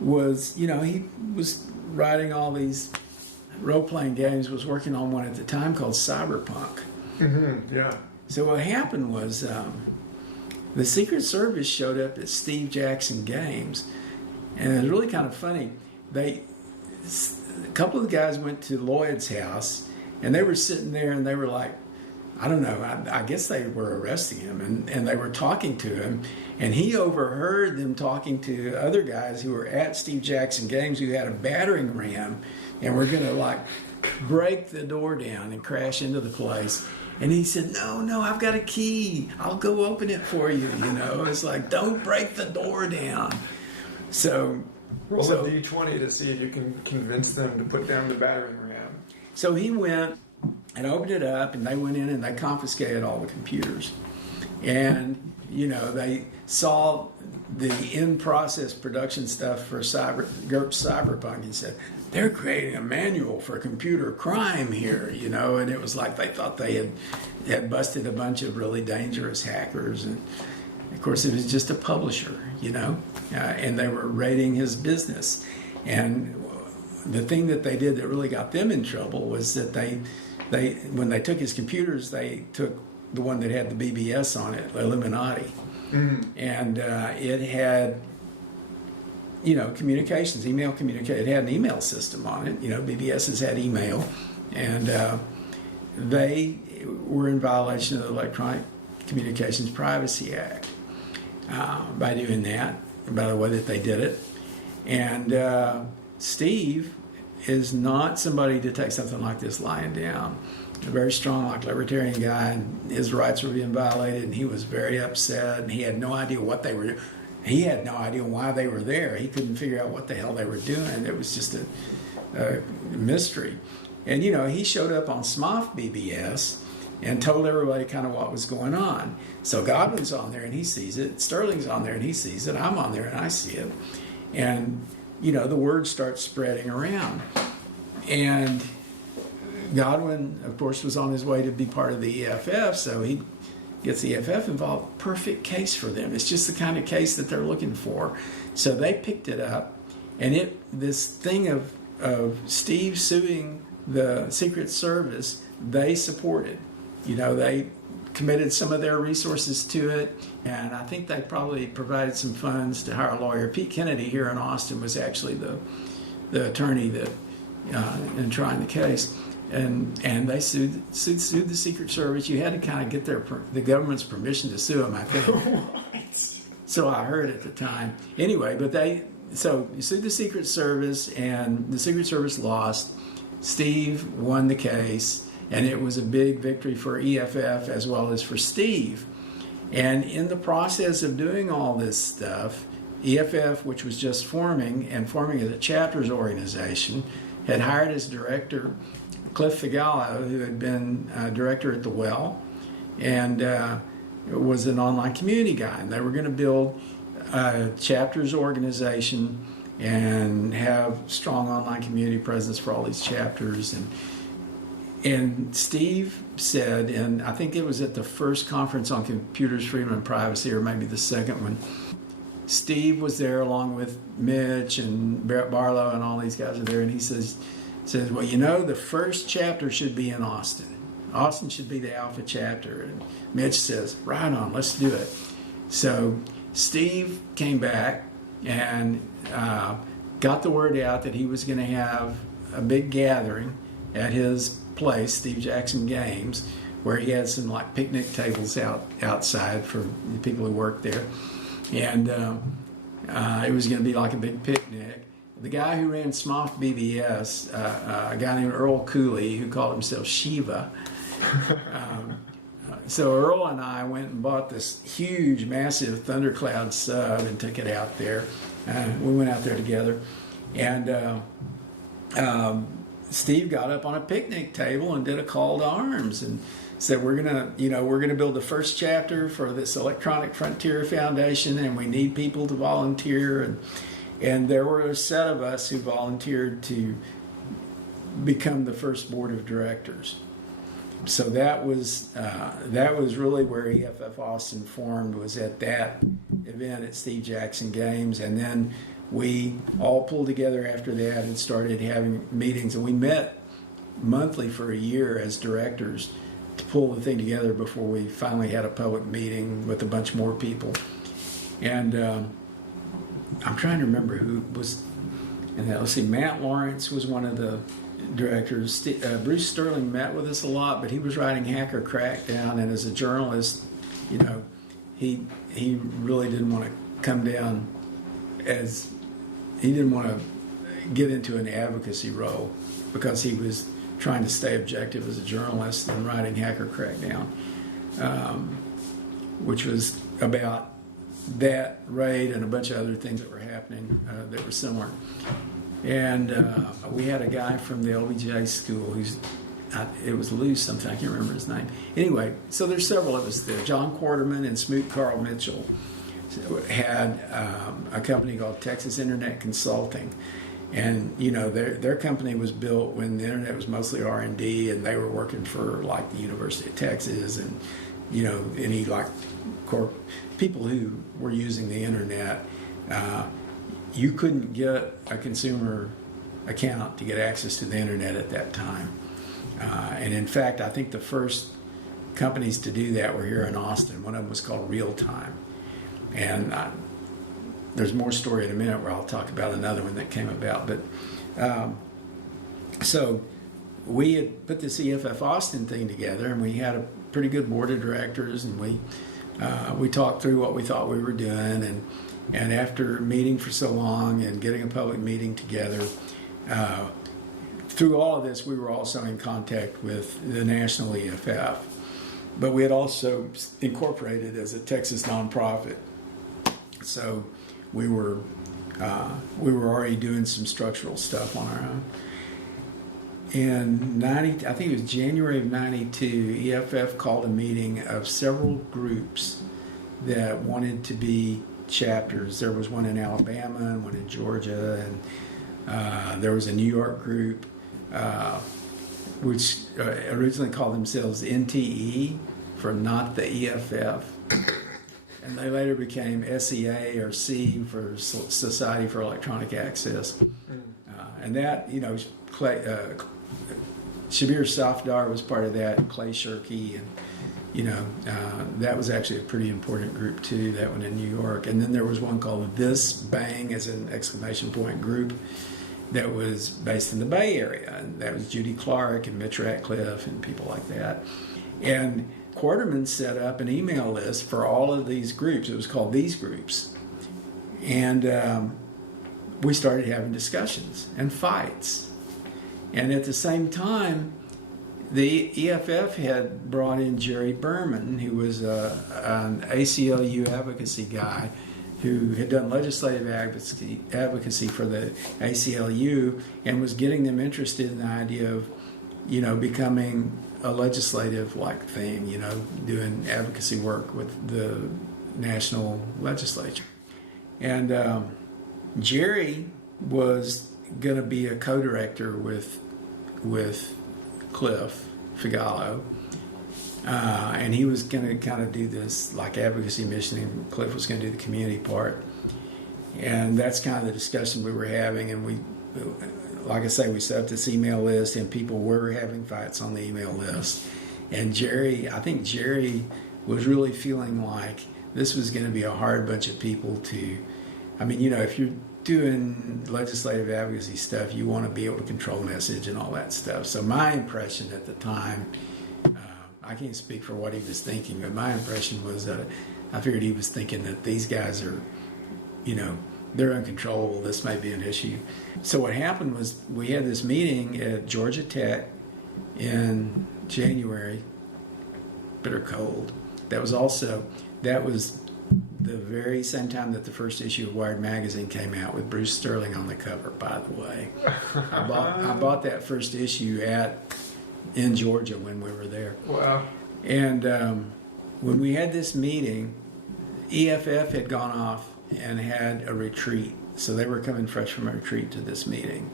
was, he was writing all these role-playing games, was working on one at the time called Cyberpunk. Mm-hmm, yeah. So what happened was the Secret Service showed up at Steve Jackson Games, and it was really kind of funny. A couple of the guys went to Lloyd's house, and they were sitting there, and they were like, I don't know, I guess they were arresting him, and they were talking to him, and he overheard them talking to other guys who were at Steve Jackson Games who had a battering ram, and were going to break the door down and crash into the place. And he said, no, I've got a key. I'll go open it for you, It's like, don't break the door down. So roll a D20 to see if you can convince them to put down the battering ram. So he went and opened it up, and they went in and they confiscated all the computers. And, they saw the in-process production stuff for GURPS Cyberpunk and said, they're creating a manual for computer crime here, and it was like they thought they had busted a bunch of really dangerous hackers. And of course, it was just a publisher, and they were raiding his business. And the thing that they did that really got them in trouble was that they when they took his computers, they took the one that had the BBS on it, Illuminati. Mm-hmm. And it had, communications, email communication. It had an email system on it. BBS has had email. And they were in violation of the Electronic Communications Privacy Act by doing that, by the way that they did it. And Steve is not somebody to take something like this lying down. A very strong, libertarian guy, and his rights were being violated, and he was very upset, and he had no idea what they were doing. He had no idea why they were there. He couldn't figure out what the hell they were doing. It was just a mystery. And, he showed up on SMOF BBS and told everybody kind of what was going on. So Godwin's on there, and he sees it. Sterling's on there, and he sees it. I'm on there, and I see it. And, the word starts spreading around. And Godwin, of course, was on his way to be part of the EFF, so he gets the EFF involved. Perfect case for them. It's just the kind of case that they're looking for. So they picked it up, and this thing of Steve suing the Secret Service, they supported. They committed some of their resources to it, and I think they probably provided some funds to hire a lawyer. Pete Kennedy here in Austin was actually the attorney that in trying the case. And they sued the Secret Service. You had to kind of get the government's permission to sue them, I think. So I heard at the time. Anyway, so you sued the Secret Service, and the Secret Service lost. Steve won the case, and it was a big victory for EFF as well as for Steve. And in the process of doing all this stuff, EFF, which was just forming and forming as a chapters organization, had hired as director Cliff Figallo, who had been director at the Well, and was an online community guy. And they were going to build a chapters organization and have strong online community presence for all these chapters. And Steve said, and I think it was at the first conference on computers, freedom, and privacy, or maybe the second one, Steve was there along with Mitch and Barrett Barlow and all these guys are there, and he says, well, you know, the first chapter should be in Austin. Austin should be the alpha chapter. And Mitch says, right on, let's do it. So Steve came back and got the word out that he was going to have a big gathering at his place, Steve Jackson Games, where he had some like picnic tables outside for the people who worked there. And it was going to be like a big picnic. The guy who ran Smoff BBS, a guy named Earl Cooley, who called himself Shiva. So Earl and I went and bought this huge, massive Thundercloud sub and took it out there. We went out there together. And Steve got up on a picnic table and did a call to arms and said, we're gonna build the first chapter for this Electronic Frontier Foundation, and we need people to volunteer. And there were a set of us who volunteered to become the first board of directors. So that was really where EFF-Austin formed, was at that event at Steve Jackson Games. And then we all pulled together after that and started having meetings. And we met monthly for a year as directors to pull the thing together before we finally had a public meeting with a bunch more people. And I'm trying to remember who was in that. Let's see, Matt Lawrence was one of the directors. Bruce Sterling met with us a lot, but he was writing Hacker Crackdown, and as a journalist, you know, he really didn't want to come down he didn't want to get into an advocacy role because he was trying to stay objective as a journalist and writing Hacker Crackdown, which was about that raid and a bunch of other things that were happening that were similar. And we had a guy from the LBJ school it was Lou something, I can't remember his name. Anyway, so there's several of us there. John Quarterman and Smoot Carl Mitchell had a company called Texas Internet Consulting. And, you know, their company was built when the internet was mostly R&D, and they were working for, like, the University of Texas and, you know, any, like, people who were using the internet. You couldn't get a consumer account to get access to the internet at that time. And, in fact, I think the first companies to do that were here in Austin. One of them was called Real Time. And there's more story in a minute where I'll talk about another one that came about. But so we had put this EFF-Austin thing together, and we had a pretty good board of directors, and we talked through what we thought we were doing. And after meeting for so long and getting a public meeting together, through all of this, we were also in contact with the National EFF. But we had also incorporated as a Texas nonprofit. So we were already doing some structural stuff on our own. In I think it was January of '92, EFF called a meeting of several groups that wanted to be chapters. There was one in Alabama and one in Georgia, and there was a New York group which originally called themselves NTE for Not the EFF. And they later became SEA or C for Society for Electronic Access. And that, you know, Shabir Safdar was part of that, and Clay Shirky, and, you know, that was actually a pretty important group too, that one in New York. And then there was one called This Bang as an exclamation point group that was based in the Bay Area. And that was Judy Clark and Mitch Ratcliffe and people like that. And Quarterman set up an email list for all of these groups. It was called These Groups. And we started having discussions and fights. And at the same time, the EFF had brought in Jerry Berman, who was an ACLU advocacy guy who had done legislative advocacy for the ACLU and was getting them interested in the idea of, becoming a legislative thing, doing advocacy work with the national legislature. And Jerry was going to be a co-director with Cliff Figallo, and he was going to kind of do this advocacy mission, and Cliff was going to do the community part. And that's kind of the discussion we were having, and we, like I say, we set up this email list, and people were having fights on the email list. And I think Jerry was really feeling like this was going to be a hard bunch of people to, if you're doing legislative advocacy stuff, you want to be able to control message and all that stuff. So my impression at the time, I can't speak for what he was thinking, but my impression was that I figured he was thinking that these guys are, they're uncontrollable. This may be an issue. So what happened was we had this meeting at Georgia Tech in January, bitter cold. That was the very same time that the first issue of Wired magazine came out with Bruce Sterling on the cover, by the way. I bought that first issue in Georgia when we were there. Wow. And when we had this meeting, EFF had gone off and had a retreat. So they were coming fresh from a retreat to this meeting.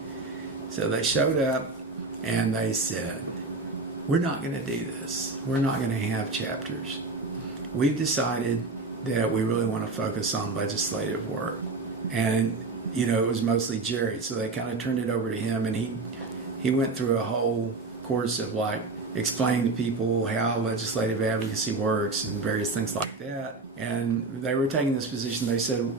So they showed up and they said, we're not going to do this. We're not going to have chapters. We've decided that we really want to focus on legislative work. And, it was mostly Jerry. So they kind of turned it over to him, and he went through a whole course of explaining to people how legislative advocacy works and various things like that. And they were taking this position. They said,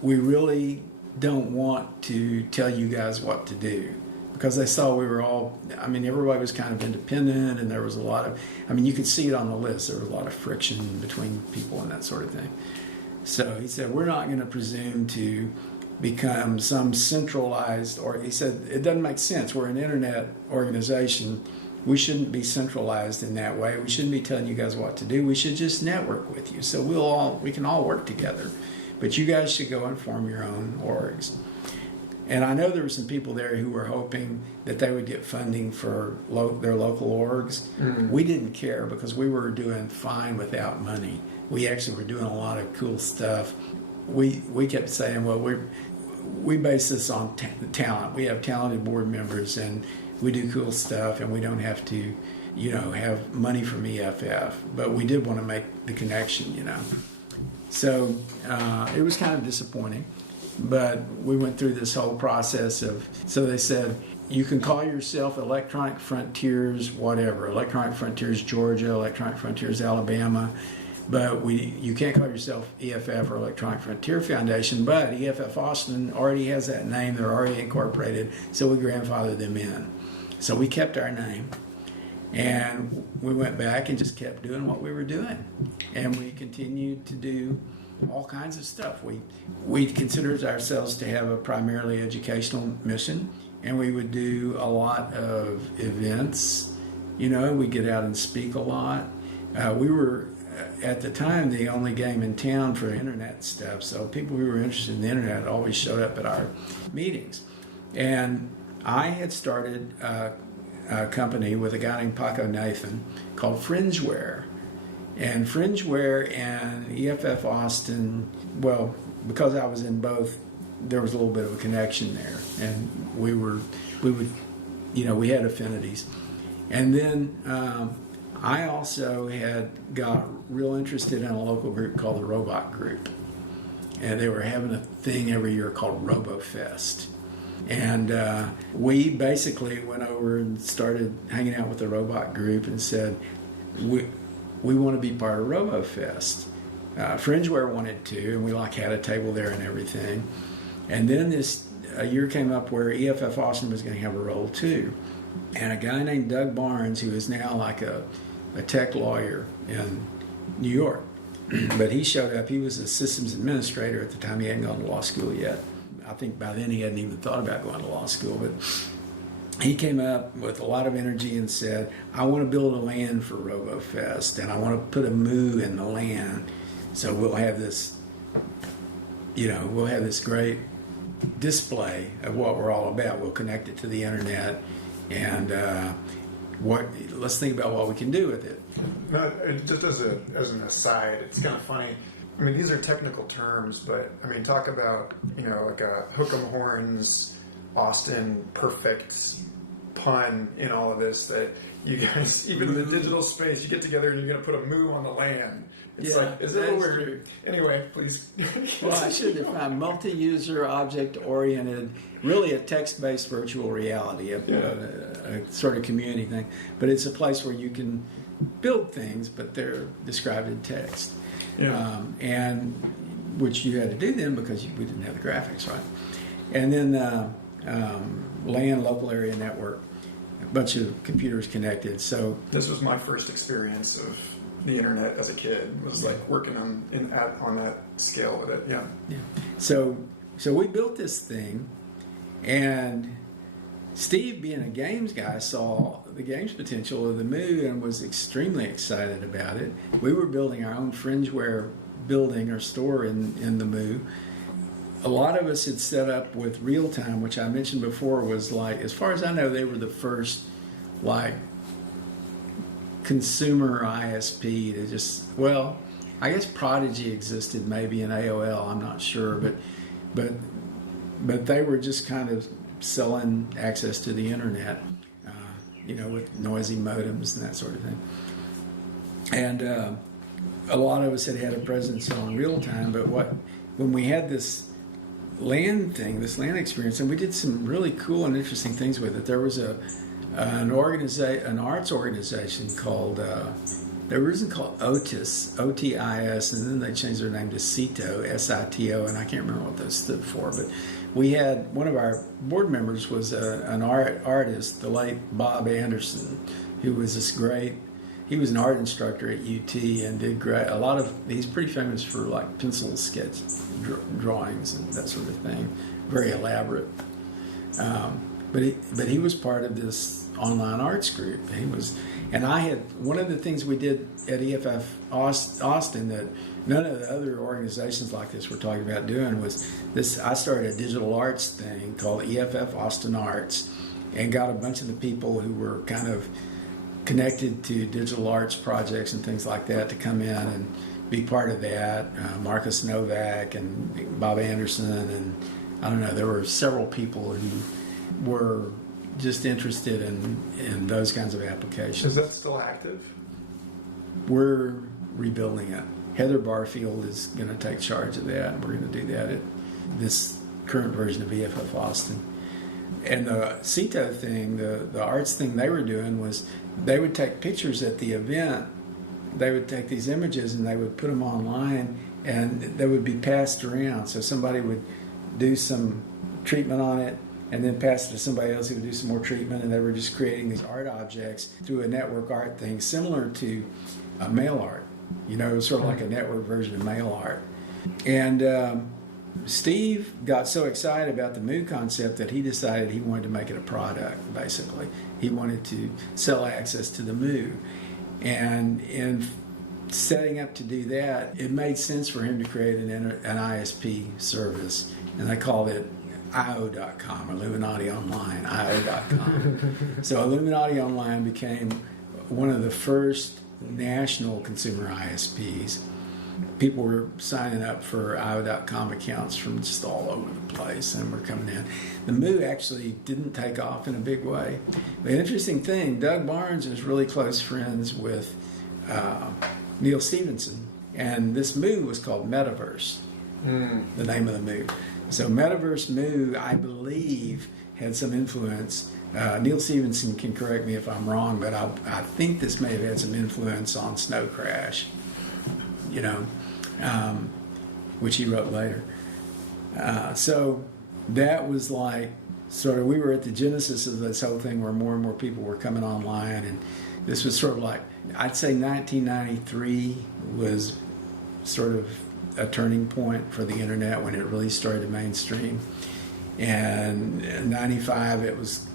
we really don't want to tell you guys what to do, because they saw we were all, everybody was kind of independent, and there was a lot of, you could see it on the list. There was a lot of friction between people and that sort of thing. So he said, we're not going to presume to become some centralized, or he said, it doesn't make sense. We're an internet organization. We shouldn't be centralized in that way. We shouldn't be telling you guys what to do. We should just network with you. So we can all work together. But you guys should go and form your own orgs. And I know there were some people there who were hoping that they would get funding for their local orgs. Mm-hmm. We didn't care, because we were doing fine without money. We actually were doing a lot of cool stuff. We kept saying, well, we base this on talent. We have talented board members, and we do cool stuff, and we don't have to, have money from EFF. But we did want to make the connection, So it was kind of disappointing. But we went through this whole process so they said, you can call yourself Electronic Frontiers, whatever, Electronic Frontiers Georgia, Electronic Frontiers Alabama, but you can't call yourself EFF or Electronic Frontier Foundation, but EFF-Austin already has that name, they're already incorporated, so we grandfathered them in. So we kept our name, and we went back and just kept doing what we were doing, and we continued to do all kinds of stuff. We considered ourselves to have a primarily educational mission, and we would do a lot of events. We'd get out and speak a lot. We were, at the time, the only game in town for internet stuff, so people who were interested in the internet always showed up at our meetings. And I had started a company with a guy named Paco Nathan called Fringeware. And Fringeware and EFF-Austin, well, because I was in both, there was a little bit of a connection there. And we had affinities. And then I also had got real interested in a local group called the Robot Group. And they were having a thing every year called RoboFest. And we basically went over and started hanging out with the Robot Group and said, we want to be part of RoboFest. Fringeware wanted to, and we had a table there and everything. And then a year came up where EFF-Austin was going to have a role too. And a guy named Doug Barnes, who is now a tech lawyer in New York, but he showed up. He was a systems administrator at the time. He hadn't gone to law school yet. I think by then he hadn't even thought about going to law school, but he came up with a lot of energy and said, I want to build a land for RoboFest, and I want to put a moo in the land, so we'll have this we'll have this great display of what we're all about. We'll connect it to the internet, and let's think about what we can do with it. No, just as an aside, it's kind of funny. I mean, these are technical terms, but I mean, talk about like a hook 'em horns, Austin perfect pun in all of this. That you guys, even in the digital space, you get together and you're going to put a moo on the land. It's is it weird? True. Anyway, please. Well, I should define multi-user, object-oriented, really a text-based virtual reality, a sort of community thing. But it's a place where you can build things, but they're described in text. Yeah. And which you had to do then because we didn't have the graphics, right? And then LAN, local area network, a bunch of computers connected. So this was my first experience of the internet as a kid. Was like working on that scale with it. Yeah. So we built this thing, and Steve, being a games guy, saw the games potential of the Moo and was extremely excited about it. We were building our own fringeware building or store in the Moo. A lot of us had set up with real time, which I mentioned before was like, as far as I know, they were the first like consumer ISP to just, well, I guess Prodigy existed maybe in AOL, I'm not sure, but they were just kind of selling access to the internet, with noisy modems and that sort of thing. And a lot of us had a presence on real time, but when we had this LAN thing, this LAN experience, and we did some really cool and interesting things with it. There was an arts organization called they were originally called Otis, OTIS, and then they changed their name to SITO, SITO, and I can't remember what those stood for, but we had one of our board members was an artist, the late Bob Anderson, who was he was an art instructor at UT and did great. He's pretty famous for like pencil sketch drawings and that sort of thing, very elaborate. But he was part of this online arts group. And I had one of the things we did at EFF-Austin that none of the other organizations like this were talking about doing was this. I started a digital arts thing called EFF-Austin Arts, and got a bunch of the people who were kind of connected to digital arts projects and things like that to come in and be part of that. Marcus Novak and Bob Anderson, and I don't know, there were several people who were just interested in those kinds of applications. Is that still active? We're rebuilding it. Heather Barfield is going to take charge of that, and we're going to do that at this current version of EFF-Austin. And the CETO thing, the arts thing they were doing was they would take pictures at the event. They would take these images and they would put them online, and they would be passed around. So somebody would do some treatment on it and then pass it to somebody else who would do some more treatment, and they were just creating these art objects through a network art thing similar to mail art. It was sort of like a network version of mail art. And Steve got so excited about the Moo concept that he decided he wanted to make it a product, basically. He wanted to sell access to the Moo. And in setting up to do that, it made sense for him to create an ISP service. And they called it IO.com, Illuminati Online, IO.com. So Illuminati Online became one of the first national consumer ISPs. People were signing up for IO.com accounts from just all over the place and were coming in. The Moo actually didn't take off in a big way. The interesting thing, Doug Barnes is really close friends with Neil Stephenson, and this Moo was called Metaverse, the name of the Moo. So Metaverse Moo, I believe, had some influence. Neil Stephenson can correct me if I'm wrong, but I think this may have had some influence on Snow Crash, which he wrote later. So that was like sort of, we were at the genesis of this whole thing where more and more people were coming online, and this was sort of like, I'd say 1993 was sort of a turning point for the internet when it really started to mainstream. And in 95 it was,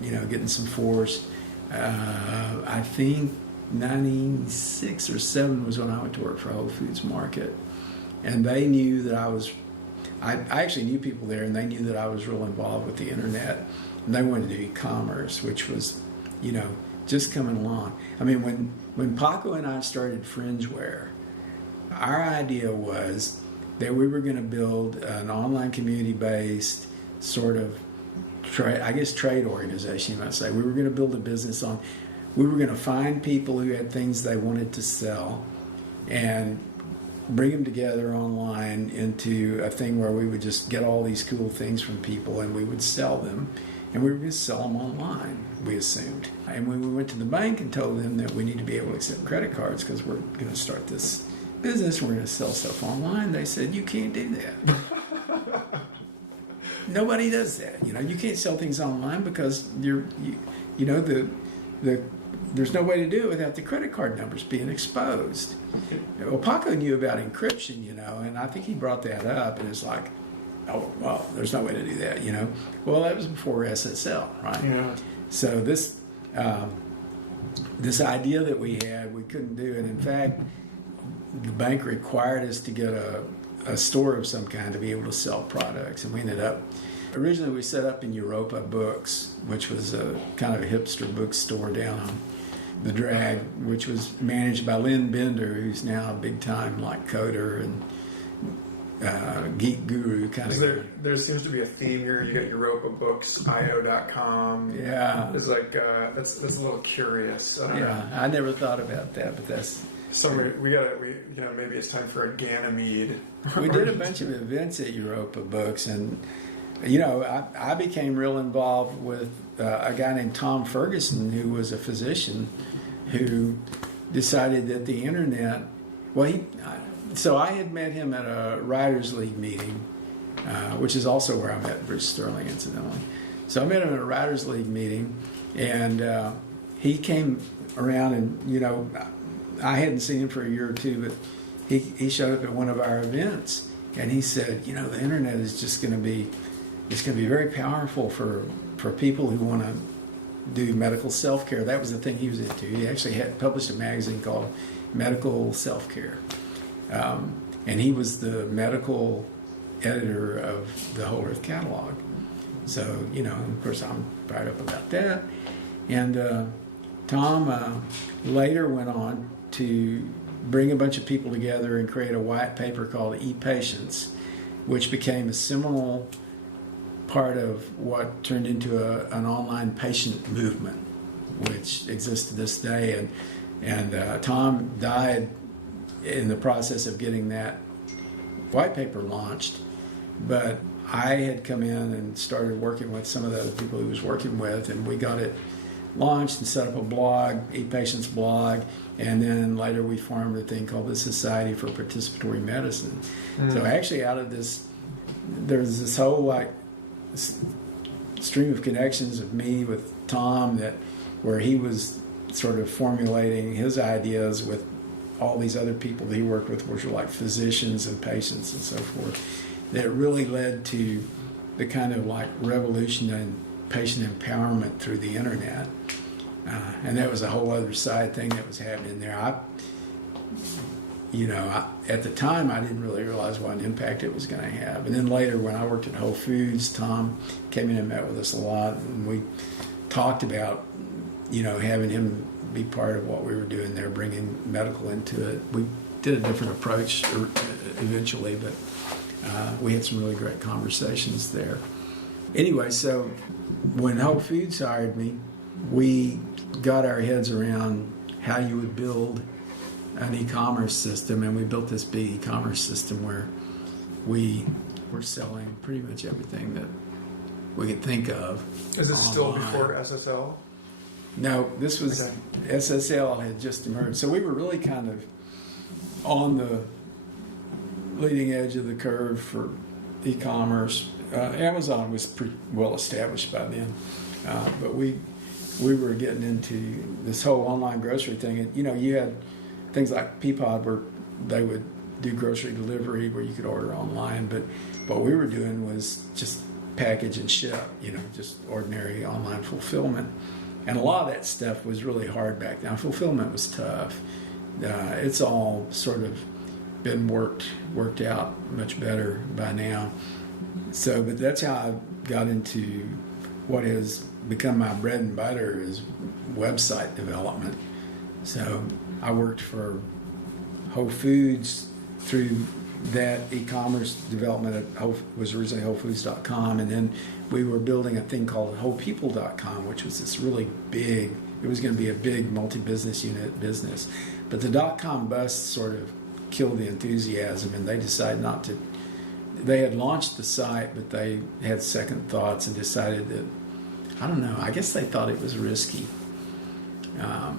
getting some force. I think 96 or 7 was when I went to work for Whole Foods Market, and they knew that I was I actually knew people there, and they knew that I was real involved with the internet, and they wanted to do e-commerce, which was, just coming along. I mean, when Paco and I started Fringeware, our idea was that we were going to build an online community-based sort of trade organization, you might say. We were going to build a business we were going to find people who had things they wanted to sell and bring them together online into a thing where we would just get all these cool things from people and we would sell them. And we were going to sell them online, we assumed. And when we went to the bank and told them that we need to be able to accept credit cards because we're going to start this business, we're going to sell stuff online, they said, you can't do that. Nobody does that. You can't sell things online because there's no way to do it without the credit card numbers being exposed. Well, Paco knew about encryption, and I think he brought that up, and it's like, oh, well, there's no way to do that, Well, that was before SSL, right? Yeah. So this idea that we had, we couldn't do. And in fact, the bank required us to get a store of some kind to be able to sell products. And we ended up, originally we set up in Europa Books, which was a kind of a hipster bookstore down on the Drag, which was managed by Lynn Bender, who's now a big time coder and geek guru kind of. There seems to be a theme here. You got Europa Books, IO.com. Yeah, it's like that's a little curious. I never thought about that, but that's somewhere maybe it's time for a Ganymede. We did a bunch of events at Europa Books, and I became real involved with a guy named Tom Ferguson, who was a physician, who decided that the internet. So I had met him at a Writers League meeting, which is also where I met Bruce Sterling, incidentally. So I met him at a Writers League meeting, and he came around, and I hadn't seen him for a year or two, but he showed up at one of our events, and he said, the internet is just going to be, it's going to be very powerful for people who want to do medical self-care. That was the thing he was into. He actually had published a magazine called Medical Self-Care. And he was the medical editor of the Whole Earth Catalog. So, of course, I'm fired up about that. And Tom later went on to bring a bunch of people together and create a white paper called ePatients, which became a seminal part of what turned into an online patient movement, which exists to this day. And Tom died in the process of getting that white paper launched, but I had come in and started working with some of the other people he was working with, and we got it launched and set up a blog, ePatients blog, and then later we formed a thing called the Society for Participatory Medicine. So actually out of this, there's this whole stream of connections of me with Tom where he was sort of formulating his ideas with all these other people that he worked with, which were physicians and patients and so forth, that really led to the kind of revolution in patient empowerment through the internet. And that was a whole other side thing that was happening there. At the time, I didn't really realize what an impact it was going to have. And then later, when I worked at Whole Foods, Tom came in and met with us a lot, and we talked about, having him be part of what we were doing there, bringing medical into it. We did a different approach eventually, but we had some really great conversations there. Anyway, so when Whole Foods hired me, we got our heads around how you would build an e-commerce system, and we built this big e-commerce system where we were selling pretty much everything that we could think of. Is this online. still before SSL? No, this was SSL had just emerged. So we were really kind of on the leading edge of the curve for e-commerce. Amazon was pretty well established by then, but we were getting into this whole online grocery thing. And you had things like Peapod where they would do grocery delivery where you could order online, but what we were doing was just package and ship, just ordinary online fulfillment. And a lot of that stuff was really hard back then. Fulfillment was tough. It's all sort of been worked out much better by now. but that's how I got into what has become my bread and butter is website development. So I worked for Whole Foods through that e-commerce development. Was originally WholeFoods.com, and then we were building a thing called WholePeople.com, which was this really big. It was going to be a big multi-business unit business, but the .com bust sort of killed the enthusiasm, and they decided not to. They had launched the site, but they had second thoughts and decided that, I don't know, I guess they thought it was risky.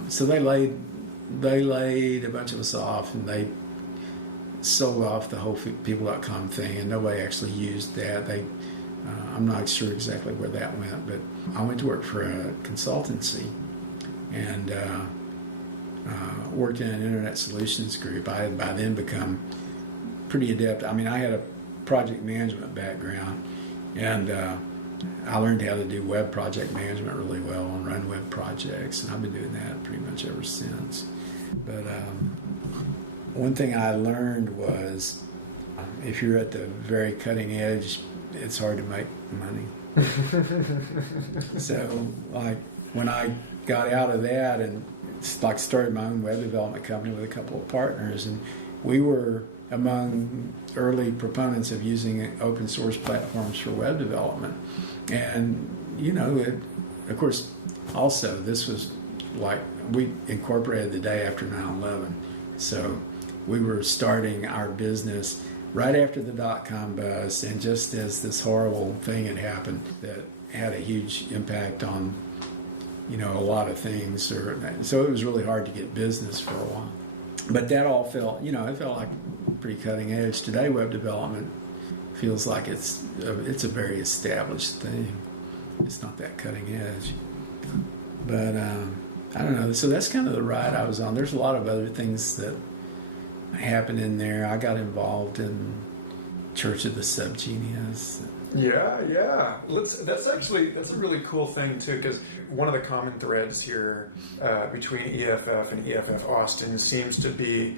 So they laid a bunch of us off, and they sold off the WholePeople.com thing, and nobody actually used that. I'm not sure exactly where that went, but I went to work for a consultancy and worked in an internet solutions group. I had by then become pretty adept. I mean, I had a project management background, and I learned how to do web project management really well and run web projects, and I've been doing that pretty much ever since. But one thing I learned was if you're at the very cutting edge, it's hard to make money. So, like, when I got out of that and started my own web development company with a couple of partners, and we were among early proponents of using open source platforms for web development. And, of course, also this was like we incorporated the day after 9/11. So we were starting our business right after the dot-com bust, and just as this horrible thing had happened that had a huge impact on, a lot of things. So it was really hard to get business for a while. But that all felt, it felt like pretty cutting edge. Today, web development feels like it's a very established thing. It's not that cutting edge. But I don't know. So that's kind of the ride I was on. There's a lot of other things that happened in there. I got involved in Church of the Subgenius. Yeah. That's a really cool thing too, because one of the common threads here between EFF and EFF-Austin seems to be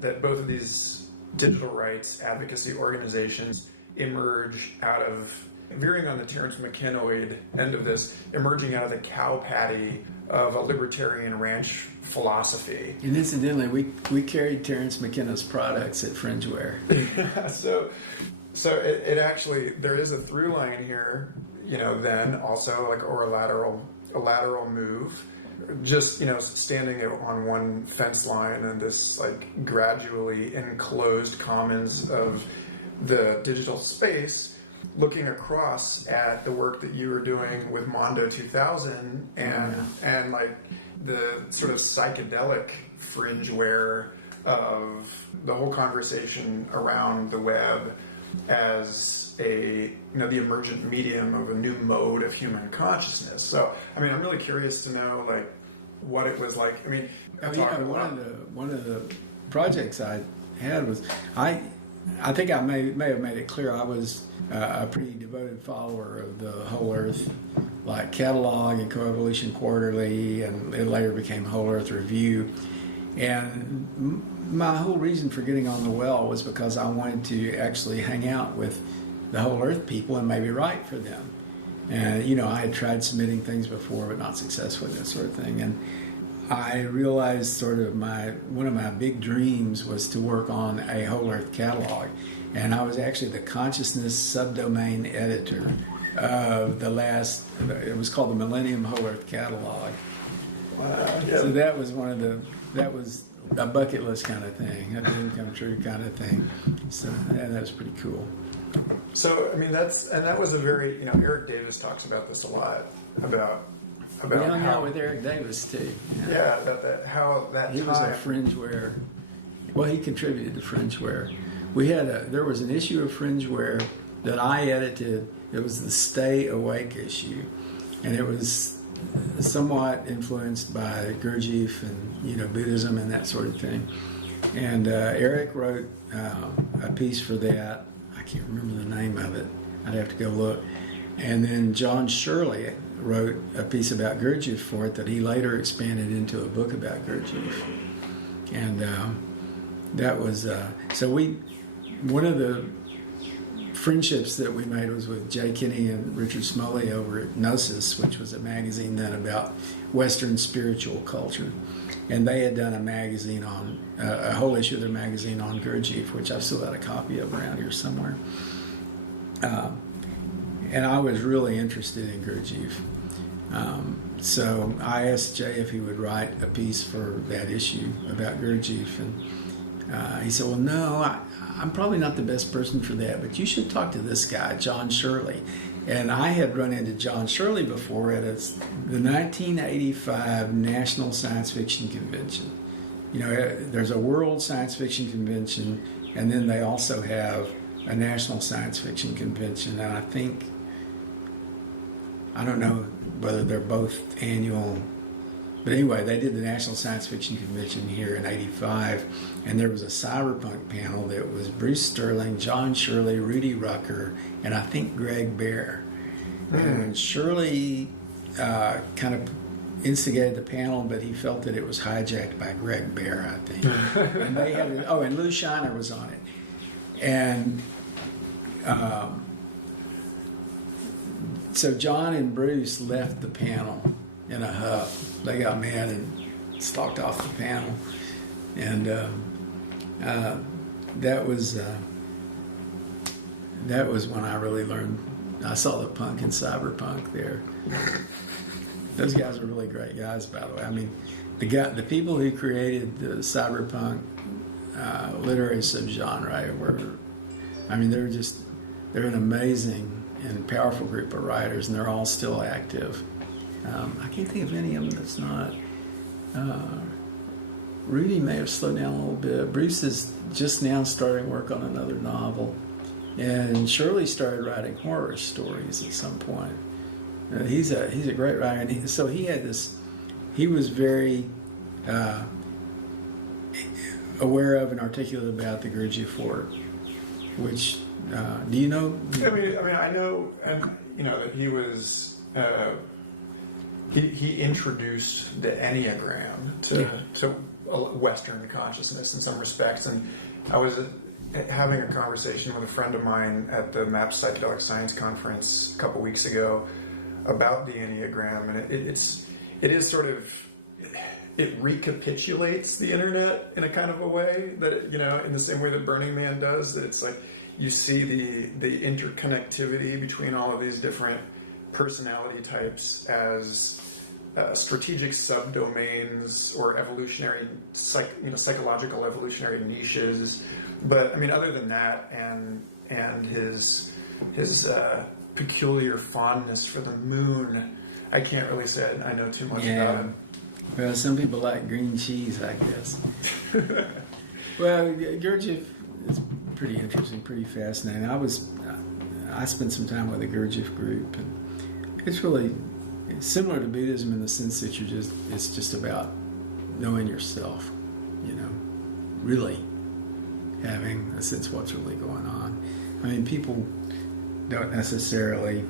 that both of these digital rights advocacy organizations emerge out of, veering on the Terence McKennoid end of this, emerging out of the cow patty of a libertarian ranch philosophy. And incidentally, we carried Terence McKenna's products at Fringeware. So it actually, there is a through line here, then also like, or a lateral move, just, standing on one fence line and this like gradually enclosed commons of the digital space, looking across at the work that you were doing with Mondo 2000 and like the sort of psychedelic fringeware of the whole conversation around the web as the emergent medium of a new mode of human consciousness. So, I mean, I'm really curious to know, like, what it was like. I mean, one of the projects I had was, I think I may have made it clear I was a pretty devoted follower of the Whole Earth, like, catalog and Coevolution Quarterly, and it later became Whole Earth Review. And my whole reason for getting on the well was because I wanted to actually hang out with the Whole Earth people and maybe write for them. And, I had tried submitting things before, but not successfully, that sort of thing. And I realized sort of one of my big dreams was to work on a Whole Earth catalog. And I was actually the consciousness subdomain editor of it was called the Millennium Whole Earth Catalog. Wow. Yeah. So that was that was a bucket list kind of thing, a dream come true kind of thing. So that was pretty cool. So, I mean, that was a very, Eric Davis talks about this a lot, about we hung out with Eric Davis too. Yeah, he was a Fringeware. Well, he contributed to Fringeware. There was an issue of Fringeware that I edited. It was the Stay Awake issue, and it was somewhat influenced by Gurdjieff and Buddhism and that sort of thing. And Eric wrote a piece for that. I can't remember the name of it. I'd have to go look. And then John Shirley wrote a piece about Gurdjieff for it that he later expanded into a book about Gurdjieff. And that was one of the friendships that we made was with Jay Kinney and Richard Smalley over at Gnosis, which was a magazine then about Western spiritual culture. And they had done a magazine on, a whole issue of their magazine on Gurdjieff, which I've still got a copy of around here somewhere. And I was really interested in Gurdjieff. So I asked Jay if he would write a piece for that issue about Gurdjieff. And he said, well, no, I'm probably not the best person for that, but you should talk to this guy, John Shirley. And I had run into John Shirley before at the 1985 National Science Fiction Convention. You know, there's a World Science Fiction Convention, and then they also have a National Science Fiction Convention. And I don't know whether they're both annual, but anyway, they did the National Science Fiction Convention here in '85, and there was a cyberpunk panel that was Bruce Sterling, John Shirley, Rudy Rucker, and I think Greg Bear. And Shirley kind of instigated the panel, but he felt that it was hijacked by Greg Bear, I think. And they had and Lou Shiner was on it. And so John and Bruce left the panel in a huff. They got mad and stalked off the panel. And that was when I really learned. I saw the punk and cyberpunk there. Those guys are really great guys, by the way. I mean, the people who created the cyberpunk literary subgenre they're an amazing and powerful group of writers, and they're all still active. I can't think of any of them that's not. Rudy may have slowed down a little bit. Bruce is just now starting work on another novel. And Shirley started writing horror stories at some point. He's a great writer, and he was very aware of and articulate about the Gurdjieff work. Which do you know? I know, and you know that he was he introduced the Enneagram to Western consciousness in some respects, and I was having a conversation with a friend of mine at the MAPS Psychedelic Science Conference a couple weeks ago about the Enneagram, and it is sort of, it recapitulates the internet in a kind of a way that, you know, in the same way that Burning Man does, that it's like you see the interconnectivity between all of these different personality types as strategic subdomains or evolutionary, psychological evolutionary niches. But I mean, other than that, and his peculiar fondness for the moon, I can't really say I know too much about him. Well, some people like green cheese, I guess. Well, Gurdjieff is pretty interesting, pretty fascinating. I spent some time with the Gurdjieff group, and it's really similar to Buddhism in the sense that it's just about knowing yourself, you know, really having a sense of what's really going on. I mean, people don't necessarily,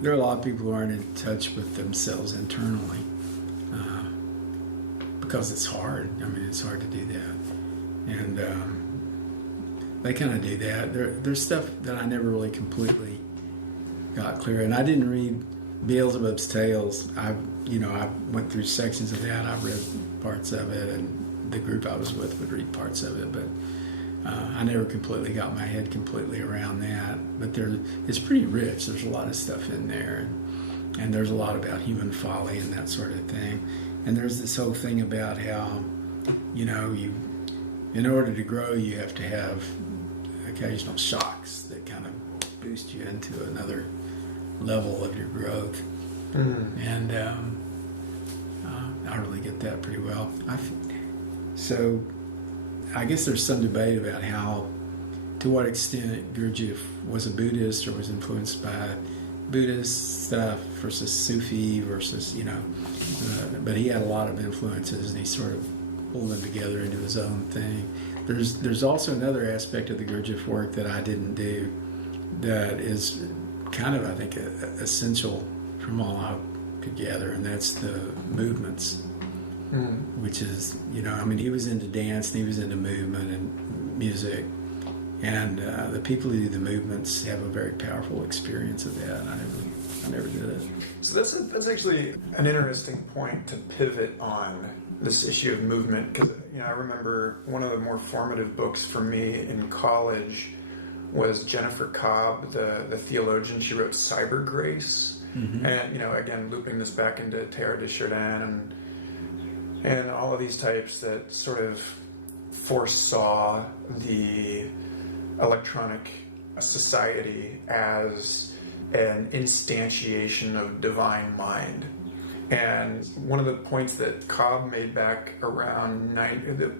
there are a lot of people who aren't in touch with themselves internally because it's hard. I mean, it's hard to do that. And they kind of do that. There's stuff that I never really completely got clear. And I didn't read Beelzebub's Tales. I went through sections of that. I read parts of it, and the group I was with would read parts of it, but I never completely got my head completely around that. But it's pretty rich. There's a lot of stuff in there, and there's a lot about human folly and that sort of thing. And there's this whole thing about how, you know, in order to grow, you have to have occasional shocks that kind of boost you into another level of your growth. And I really get that pretty well. So I guess there's some debate about to what extent Gurdjieff was a Buddhist or was influenced by Buddhist stuff versus Sufi versus, you know, but he had a lot of influences, and he sort of pulled them together into his own thing. There's also another aspect of the Gurdjieff work that I didn't do that is kind of, I think, essential from all I could gather, and that's the movements, which is, you know, I mean, he was into dance and he was into movement and music, And the people who do the movements have a very powerful experience of that. I never did it. So that's actually an interesting point to pivot on this issue of movement, because I remember one of the more formative books for me in college was Jennifer Cobb, the theologian. She wrote Cyber Grace, and again looping this back into Teilhard de Chardin and all of these types that sort of foresaw the electronic society as an instantiation of divine mind. And one of the points that Cobb made back around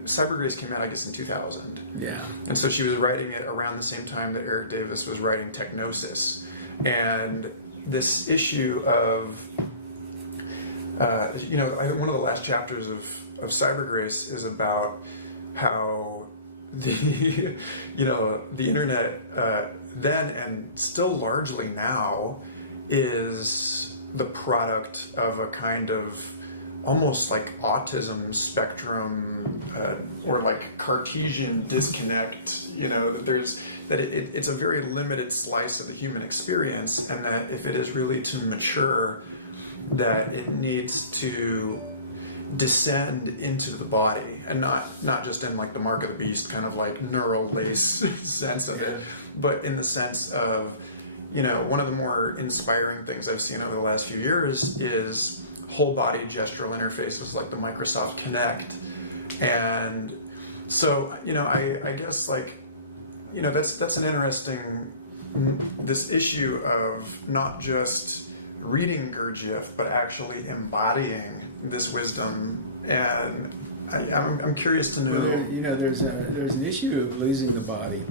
Cyber Grace came out, I guess, in 2000. Yeah. And so she was writing it around the same time that Eric Davis was writing Techgnosis. And this issue of, one of the last chapters of Cyber Grace is about how the internet then and still largely now is the product of a kind of almost like autism spectrum or like Cartesian disconnect, it's a very limited slice of the human experience, and that if it is really to mature, that it needs to descend into the body, and not just in like the mark of the beast kind of like neural lace sense of it, but in the sense of, one of the more inspiring things I've seen over the last few years is whole body gestural interfaces like the Microsoft Kinect. And so, I guess that's an interesting, this issue of not just reading Gurdjieff, but actually embodying this wisdom. And I'm curious to know. Well, there's an issue of losing the body.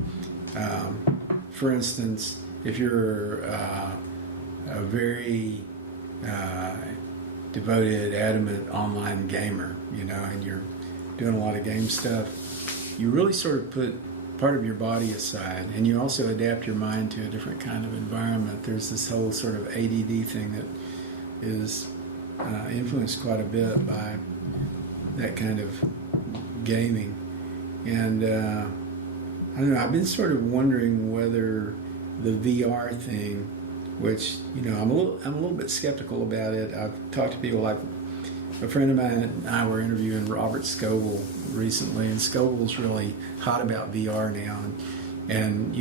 For instance, if you're a very devoted, adamant online gamer, and you're doing a lot of game stuff, you really sort of put part of your body aside, and you also adapt your mind to a different kind of environment. There's this whole sort of ADD thing that is influenced quite a bit by that kind of gaming. And I don't know, I've been sort of wondering whether the VR thing, which, I'm a little bit skeptical about it. I've talked to people like a friend of mine and I were interviewing Robert Scoble recently, and Scoble's really hot about VR now, and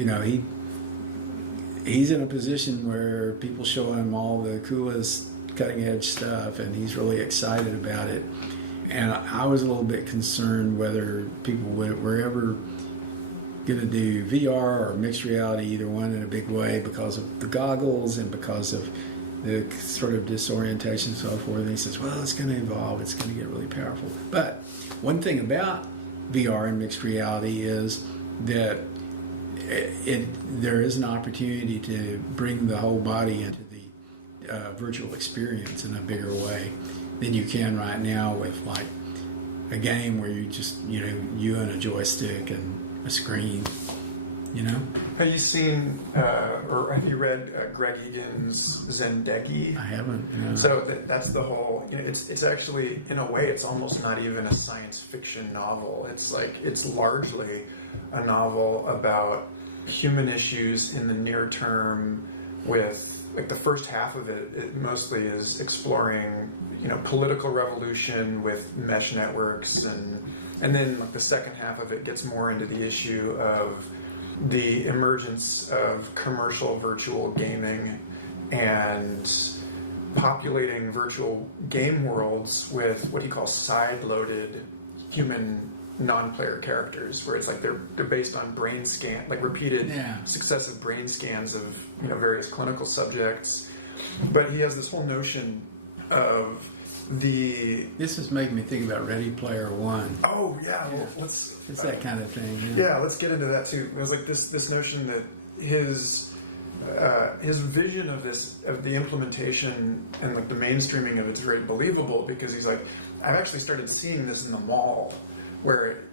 he's in a position where people show him all the coolest cutting edge stuff, and he's really excited about it. And I was a little bit concerned whether people were ever going to do VR or mixed reality, either one, in a big way, because of the goggles and because of the sort of disorientation and so forth. And he says, well, it's going to evolve, it's going to get really powerful. But one thing about VR and mixed reality is that there is an opportunity to bring the whole body into the virtual experience in a bigger way than you can right now with like a game where you just, you and a joystick and a screen, Have you seen or have you read Greg Egan's Zendegi? I haven't. No. So that's the whole. It's actually, in a way, it's almost not even a science fiction novel. It's largely a novel about human issues in the near term. With the first half of it mostly is exploring political revolution with mesh networks, and then the second half of it gets more into the issue of the emergence of commercial virtual gaming and populating virtual game worlds with what he calls side-loaded human non-player characters, where it's like they're based on brain scan, repeated successive brain scans of various clinical subjects. But he has this whole notion of This is making me think about Ready Player One. Oh yeah, well, let's. It's that kind of thing. Yeah, let's get into that too. It was like this notion that his vision of the implementation and the mainstreaming of it's very believable, because he's like, I've actually started seeing this in the mall, where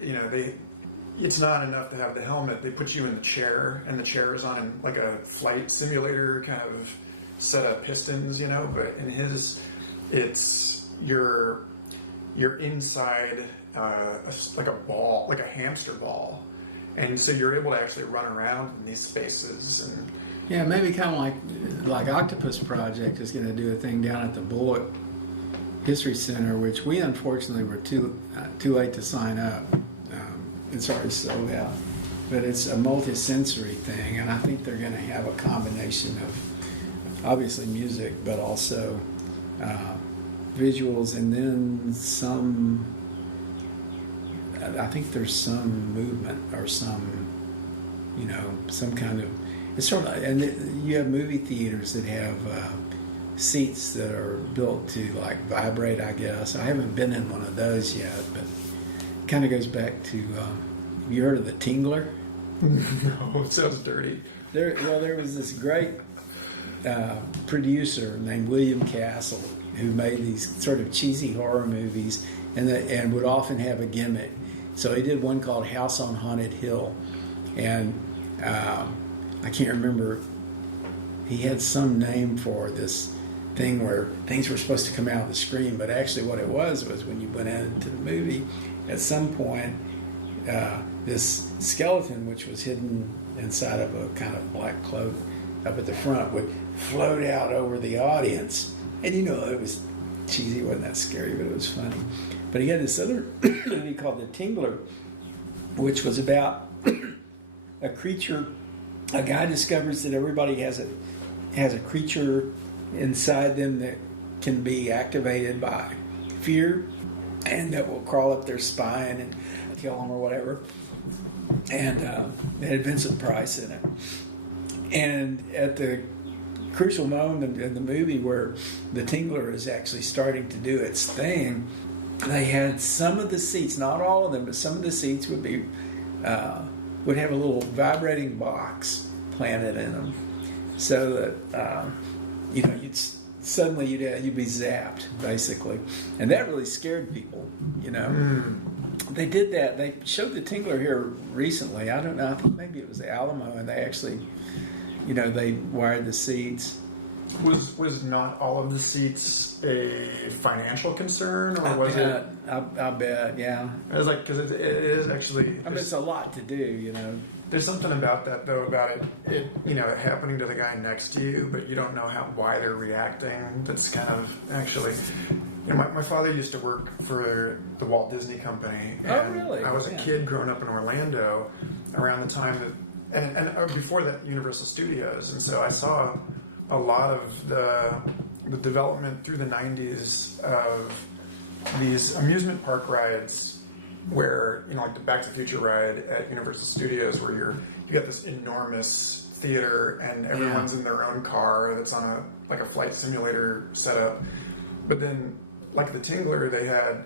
it's not enough to have the helmet. They put you in the chair, and the chair is on like a flight simulator kind of set of pistons, But in his, it's you're inside like a ball, like a hamster ball, And so you're able to actually run around in these spaces. And Yeah, maybe kind of like Octopus Project is going to do a thing down at the Bullock History Center, which we unfortunately were too late to sign up. It's already sold out, but it's a multi-sensory thing, and I think they're going to have a combination of obviously music, but also visuals, and then some. I think there's some movement or some, some kind of. It's sort of, and you have movie theaters that have seats that are built to like vibrate, I guess. I haven't been in one of those yet, but it kind of goes back to, have you heard of the Tingler? No, it sounds dirty. There was this great producer named William Castle who made these sort of cheesy horror movies and would often have a gimmick. So he did one called House on Haunted Hill, and I can't remember, he had some name for this thing where things were supposed to come out of the screen, but actually what it was when you went into the movie, at some point, this skeleton, which was hidden inside of a kind of black cloak up at the front, would float out over the audience. And it was cheesy, it wasn't that scary, but it was funny. But he had this other movie called The Tingler, which was about a creature. A guy discovers that everybody has a creature inside them that can be activated by fear, and that will crawl up their spine and kill them or whatever. And it had Vincent Price in it. And at the crucial moment in the movie where the Tingler is actually starting to do its thing, they had some of the seats, not all of them, but some of the seats would have a little vibrating box planted in them, so that you'd suddenly you'd be zapped basically, and that really scared people. They did that. They showed the Tingler here recently. I don't know. I think maybe it was the Alamo, and they actually, they wired the seats. Was not all of the seats a financial concern, or was it? I bet, yeah. I was like, because it is actually. I mean, it's a lot to do, There's something about that, though, about it happening to the guy next to you, but you don't know why they're reacting. That's kind of actually. My father used to work for the Walt Disney Company. And oh, really? I was a kid growing up in Orlando around the time that, and before that, Universal Studios, and so I saw a lot of the development through the 90s of these amusement park rides where, like the Back to the Future ride at Universal Studios, where you got this enormous theater and everyone's in their own car that's on a flight simulator setup. But then, like the Tingler they had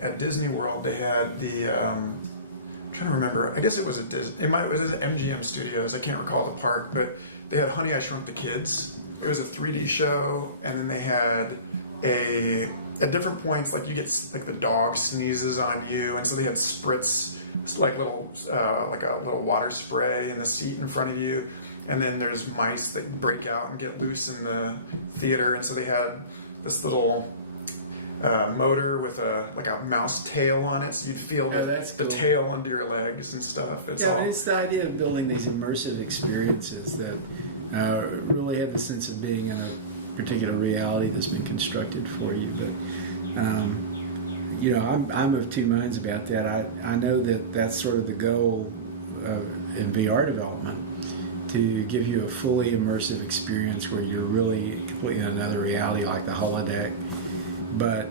at Disney World, they had the I'm trying to remember. I guess it was it was at MGM Studios. I can't recall the park, but they had Honey, I Shrunk the Kids. It was a 3D show, and then they had at different points, like you get like the dog sneezes on you, and so they had spritz, like a little water spray in the seat in front of you, and then there's mice that break out and get loose in the theater, and so they had this little motor with a mouse tail on it, so you'd feel the tail under your legs and stuff. It's the idea of building these immersive experiences that really have the sense of being in a particular reality that's been constructed for you. But I'm of two minds about that. I know that that's sort of the goal in VR development, to give you a fully immersive experience where you're really completely in another reality, like the holodeck. But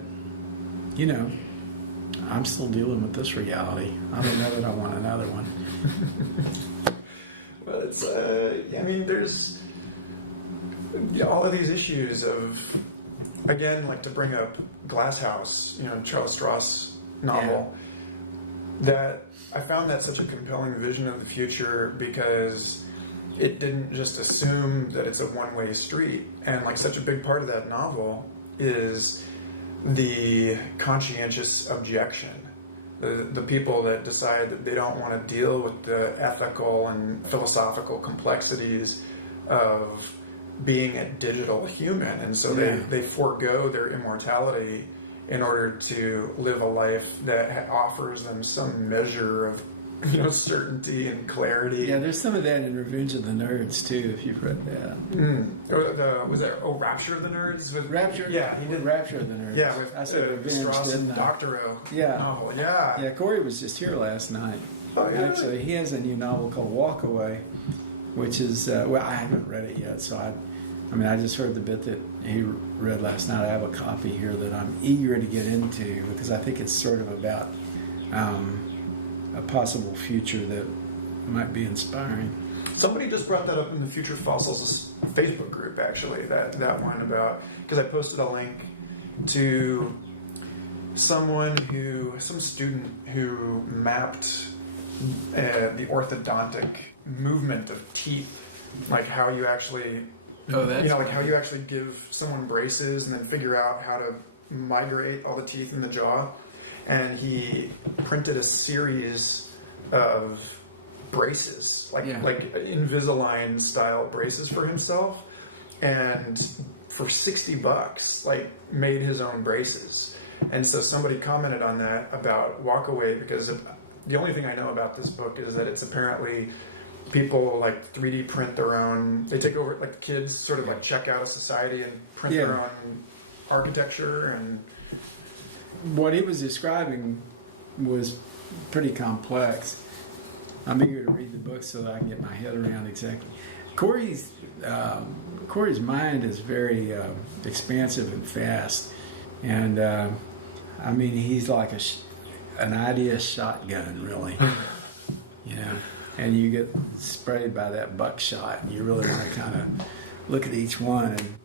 I'm still dealing with this reality. I don't know that I want another one. Well, it's there's all of these issues of, again, like to bring up Glass House, Charles Stross novel, that I found that such a compelling vision of the future because it didn't just assume that it's a one-way street. And like such a big part of that novel is the conscientious objection. The people that decide that they don't want to deal with the ethical and philosophical complexities of being a digital human, and so they forego their immortality in order to live a life that offers them some measure of certainty and clarity. Yeah, there's some of that in Revenge of the Nerds too, if you've read that. Was there Rapture of the Nerds? Rapture? Yeah, he did Rapture of the Nerds. Yeah, with I said Revenge, didn't I? Doctorow. Yeah. Novel. Yeah. Yeah, Corey was just here last night. Oh, yeah. Actually, he has a new novel called Walk Away, which is, I haven't read it yet, so I just heard the bit that he read last night. I have a copy here that I'm eager to get into because I think it's sort of about a possible future that might be inspiring. Somebody just brought that up in the Future Fossils Facebook group, actually, that one about, because I posted a link to some student who mapped the orthodontic movement of teeth, like how you actually, how you actually give someone braces and then figure out how to migrate all the teeth in the jaw. And he printed a series of braces, like Invisalign style braces for himself, and for $60, like made his own braces. And so somebody commented on that about Walk Away, because the only thing I know about this book is that it's apparently people like 3D print their own. They take over, like kids sort of like check out of society and print their own architecture. And what he was describing was pretty complex. I'm eager to read the book so that I can get my head around exactly. Corey's mind is very expansive and fast, and he's like an idea shotgun, really. And you get sprayed by that buckshot, and you really want to kind of look at each one and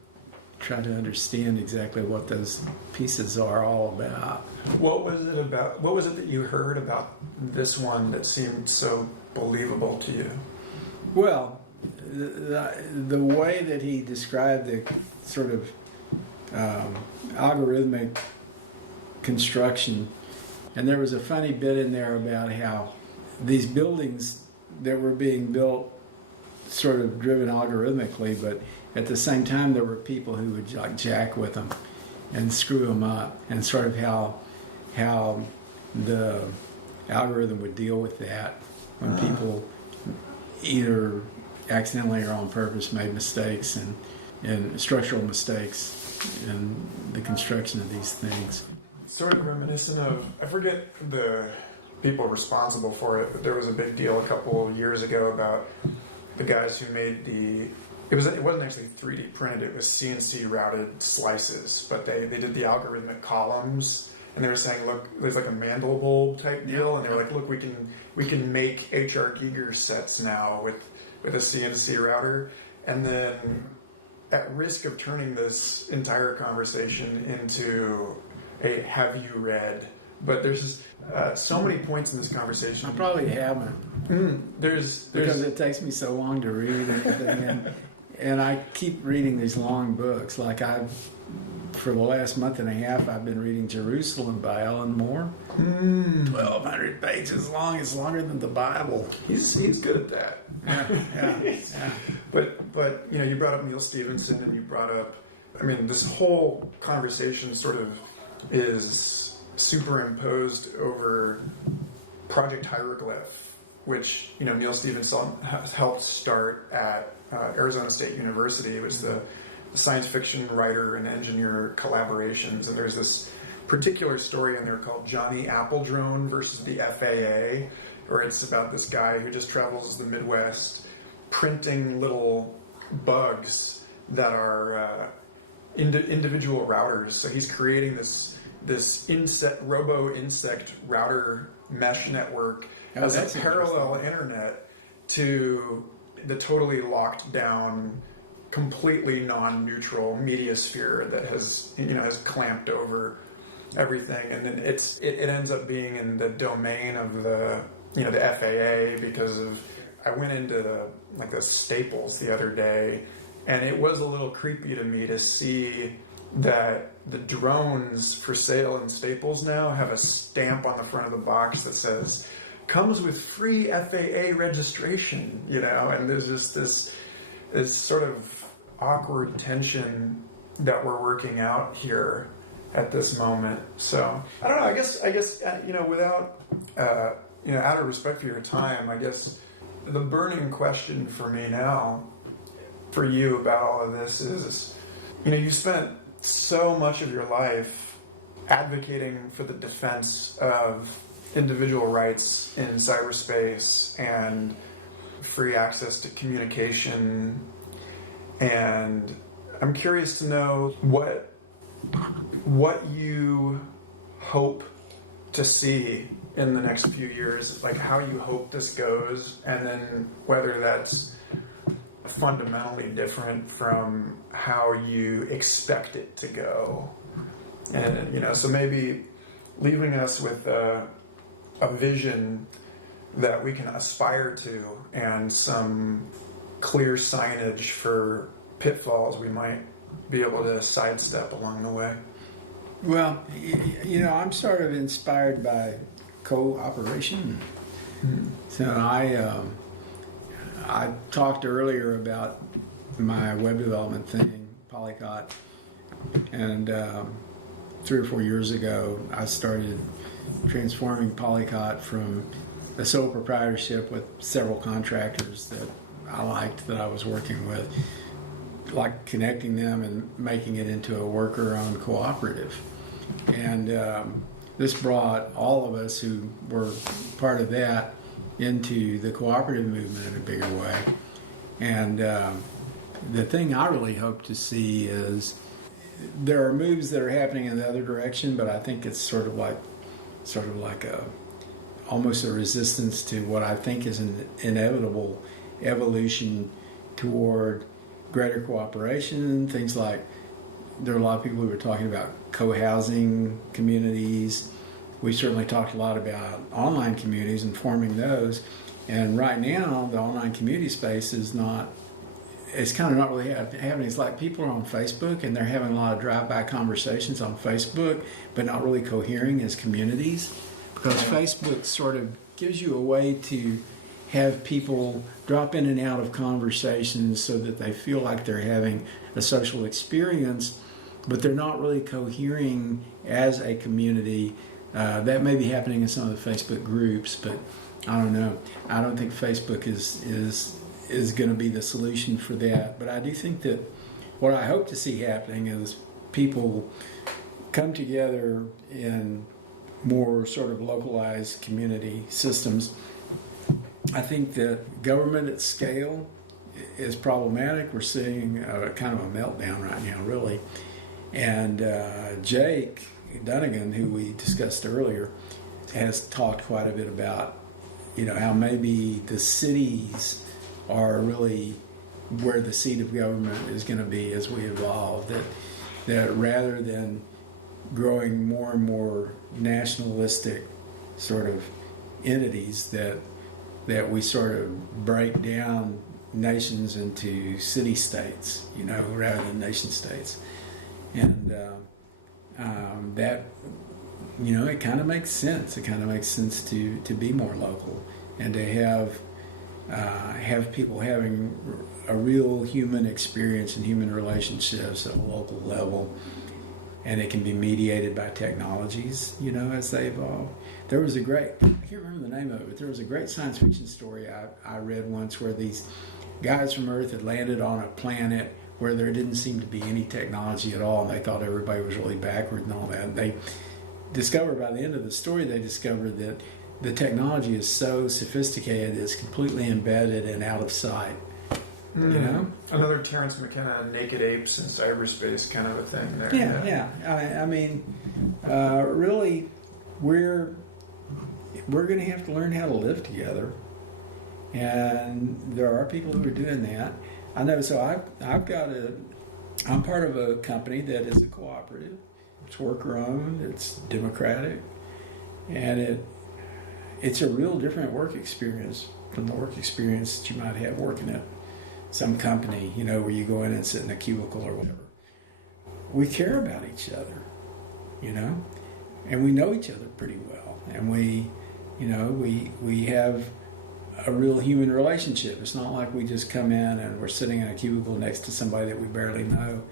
try to understand exactly what those pieces are all about. What was it about? What was it that you heard about this one that seemed so believable to you? Well, the way that he described the sort of algorithmic construction, and there was a funny bit in there about how these buildings that were being built sort of driven algorithmically, but at the same time there were people who would like jack with them and screw them up, and sort of how the algorithm would deal with that when people either accidentally or on purpose made mistakes and structural mistakes in the construction of these things. Sort of reminiscent of, I forget the people responsible for it, but there was a big deal a couple of years ago about the guys who made it wasn't actually 3D printed, it was CNC routed slices, but they did the algorithmic columns, and they were saying, look, there's like a mandible type deal, and they were like, look, we can make H.R. Giger sets now with a CNC router, and then at risk of turning this entire conversation into a have you read, but there's so many points in this conversation. I probably haven't. There's because it takes me so long to read anything, and I keep reading these long books. Like for the last month and a half, I've been reading Jerusalem by Alan Moore. 1,200 pages long. It's longer than the Bible. He's good at that. Yeah. But you brought up Neil Stephenson, and you brought up, this whole conversation sort of is superimposed over Project Hieroglyph, which Neil Stephenson helped start at Arizona State University. It was the science fiction writer and engineer collaborations, and there's this particular story in there called Johnny Appledrone versus the FAA, where it's about this guy who just travels the Midwest printing little bugs that are individual routers. So he's creating this robo-insect router mesh network as a parallel internet to the totally locked down, completely non-neutral media sphere that has clamped over everything. And then it ends up being in the domain of the FAA, because I went into the Staples the other day, and it was a little creepy to me to see that the drones for sale in Staples now have a stamp on the front of the box that says, comes with free FAA registration, and there's just this sort of awkward tension that we're working out here at this moment. So I don't know, I guess without out of respect for your time, I guess the burning question for me now, for you about all of this is, you spent so much of your life advocating for the defense of individual rights in cyberspace and free access to communication, and I'm curious to know what you hope to see in the next few years, like how you hope this goes, and then whether that's fundamentally different from how you expect it to go. And so maybe leaving us with a vision that we can aspire to and some clear signage for pitfalls we might be able to sidestep along the way. Well, I'm sort of inspired by cooperation. Mm-hmm. So I talked earlier about my web development thing, Polycot, and 3 or 4 years ago I started transforming Polycot from a sole proprietorship with several contractors that I liked, that I was working with, like connecting them and making it into a worker-owned cooperative. And this brought all of us who were part of that into the cooperative movement in a bigger way. And the thing I really hope to see is there are moves that are happening in the other direction, but I think it's sort of like almost a resistance to what I think is an inevitable evolution toward greater cooperation. Things like, there are a lot of people who are talking about co-housing communities. We certainly talked a lot about online communities and forming those. And right now, the online community space is not, it's kind of not really happening. It's like people are on Facebook and they're having a lot of drive-by conversations on Facebook, but not really cohering as communities, because Facebook sort of gives you a way to have people drop in and out of conversations so that they feel like they're having a social experience, but they're not really cohering as a community. That may be happening in some of the Facebook groups, but I don't know. I don't think Facebook is going to be the solution for that. But I do think that what I hope to see happening is people come together in more sort of localized community systems. I think that government at scale is problematic. We're seeing kind of a meltdown right now, really. And Jake Dunnigan, who we discussed earlier, has talked quite a bit about, how maybe the cities are really where the seat of government is going to be as we evolve. That rather than growing more and more nationalistic sort of entities, that we sort of break down nations into city-states, rather than nation-states. And that, it kind of makes sense. It kind of makes sense to be more local and to have people having a real human experience and human relationships at a local level. And it can be mediated by technologies, as they evolve. There was I can't remember the name of it, but there was a great science fiction story I read once where these guys from Earth had landed on a planet where there didn't seem to be any technology at all, and they thought everybody was really backward and all that. And they discovered, by the end of the story, that the technology is so sophisticated it's completely embedded and out of sight. Another Terrence McKenna, naked apes in cyberspace kind of a thing there. Yeah. I mean, really, we're going to have to learn how to live together, and there are people who are doing that. I know. So I'm part of a company that is a cooperative. It's worker owned. It's democratic, and it's a real different work experience from the work experience that you might have working at some company, where you go in and sit in a cubicle or whatever. We care about each other, and we know each other pretty well, and we have a real human relationship. It's not like we just come in and we're sitting in a cubicle next to somebody that we barely know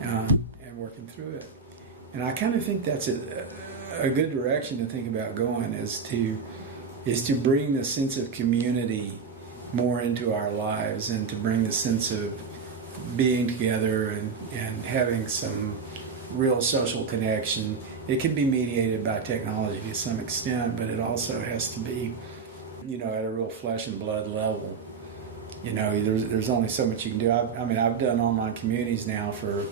and working through it. And I kind of think that's a good direction to think about going, is is to bring the sense of community more into our lives, and to bring the sense of being together and having some real social connection. It can be mediated by technology to some extent, but it also has to be, at a real flesh and blood level. There's only so much you can do. I've done online communities now for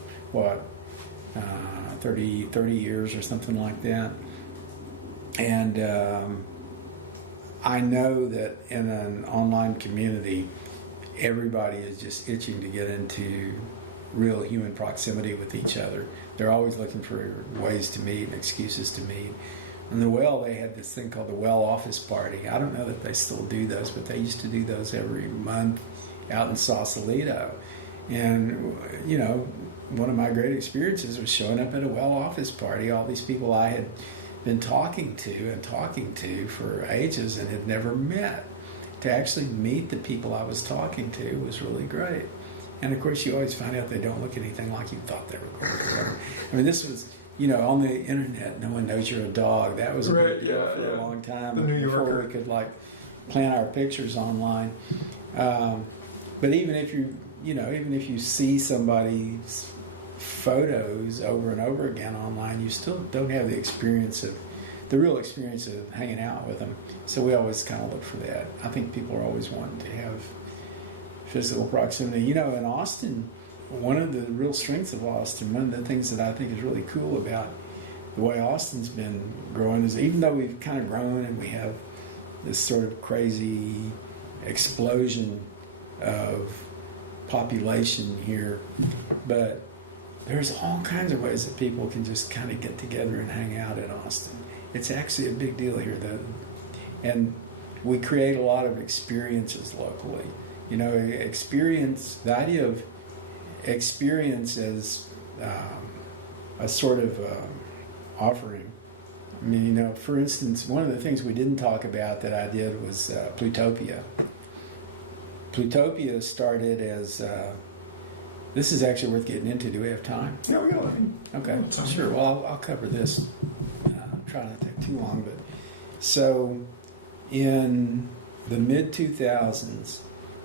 30 years or something like that. And I know that in an online community, everybody is just itching to get into real human proximity with each other. They're always looking for ways to meet and excuses to meet. And the Well, they had this thing called the Well Office Party. I don't know that they still do those, but they used to do those every month out in Sausalito. And, one of my great experiences was showing up at a Well Office Party. All these people I had been talking to for ages and had never met. To actually meet the people I was talking to was really great. And of course, you always find out they don't look anything like you thought they were going to. This was, on the internet, no one knows you're a dog. That was a big deal for a long time before we could plant our pictures online. But even if you see somebody's photos over and over again online, you still don't have the real experience of hanging out with them. So we always kind of look for that. I think people are always wanting to have physical proximity. In Austin, one of the real strengths of Austin, one of the things that I think is really cool about the way Austin's been growing is, even though we've kind of grown and we have this sort of crazy explosion of population here, but there's all kinds of ways that people can just kind of get together and hang out in Austin. It's actually a big deal here, though. And we create a lot of experiences locally. The idea of experience as a sort of offering. For instance, one of the things we didn't talk about that I did was Plutopia. Plutopia started as... this is actually worth getting into. Do we have time? Yeah, we got it. Okay, sure. Well, I'll cover this. Try not to take too long. But so in the mid-2000s,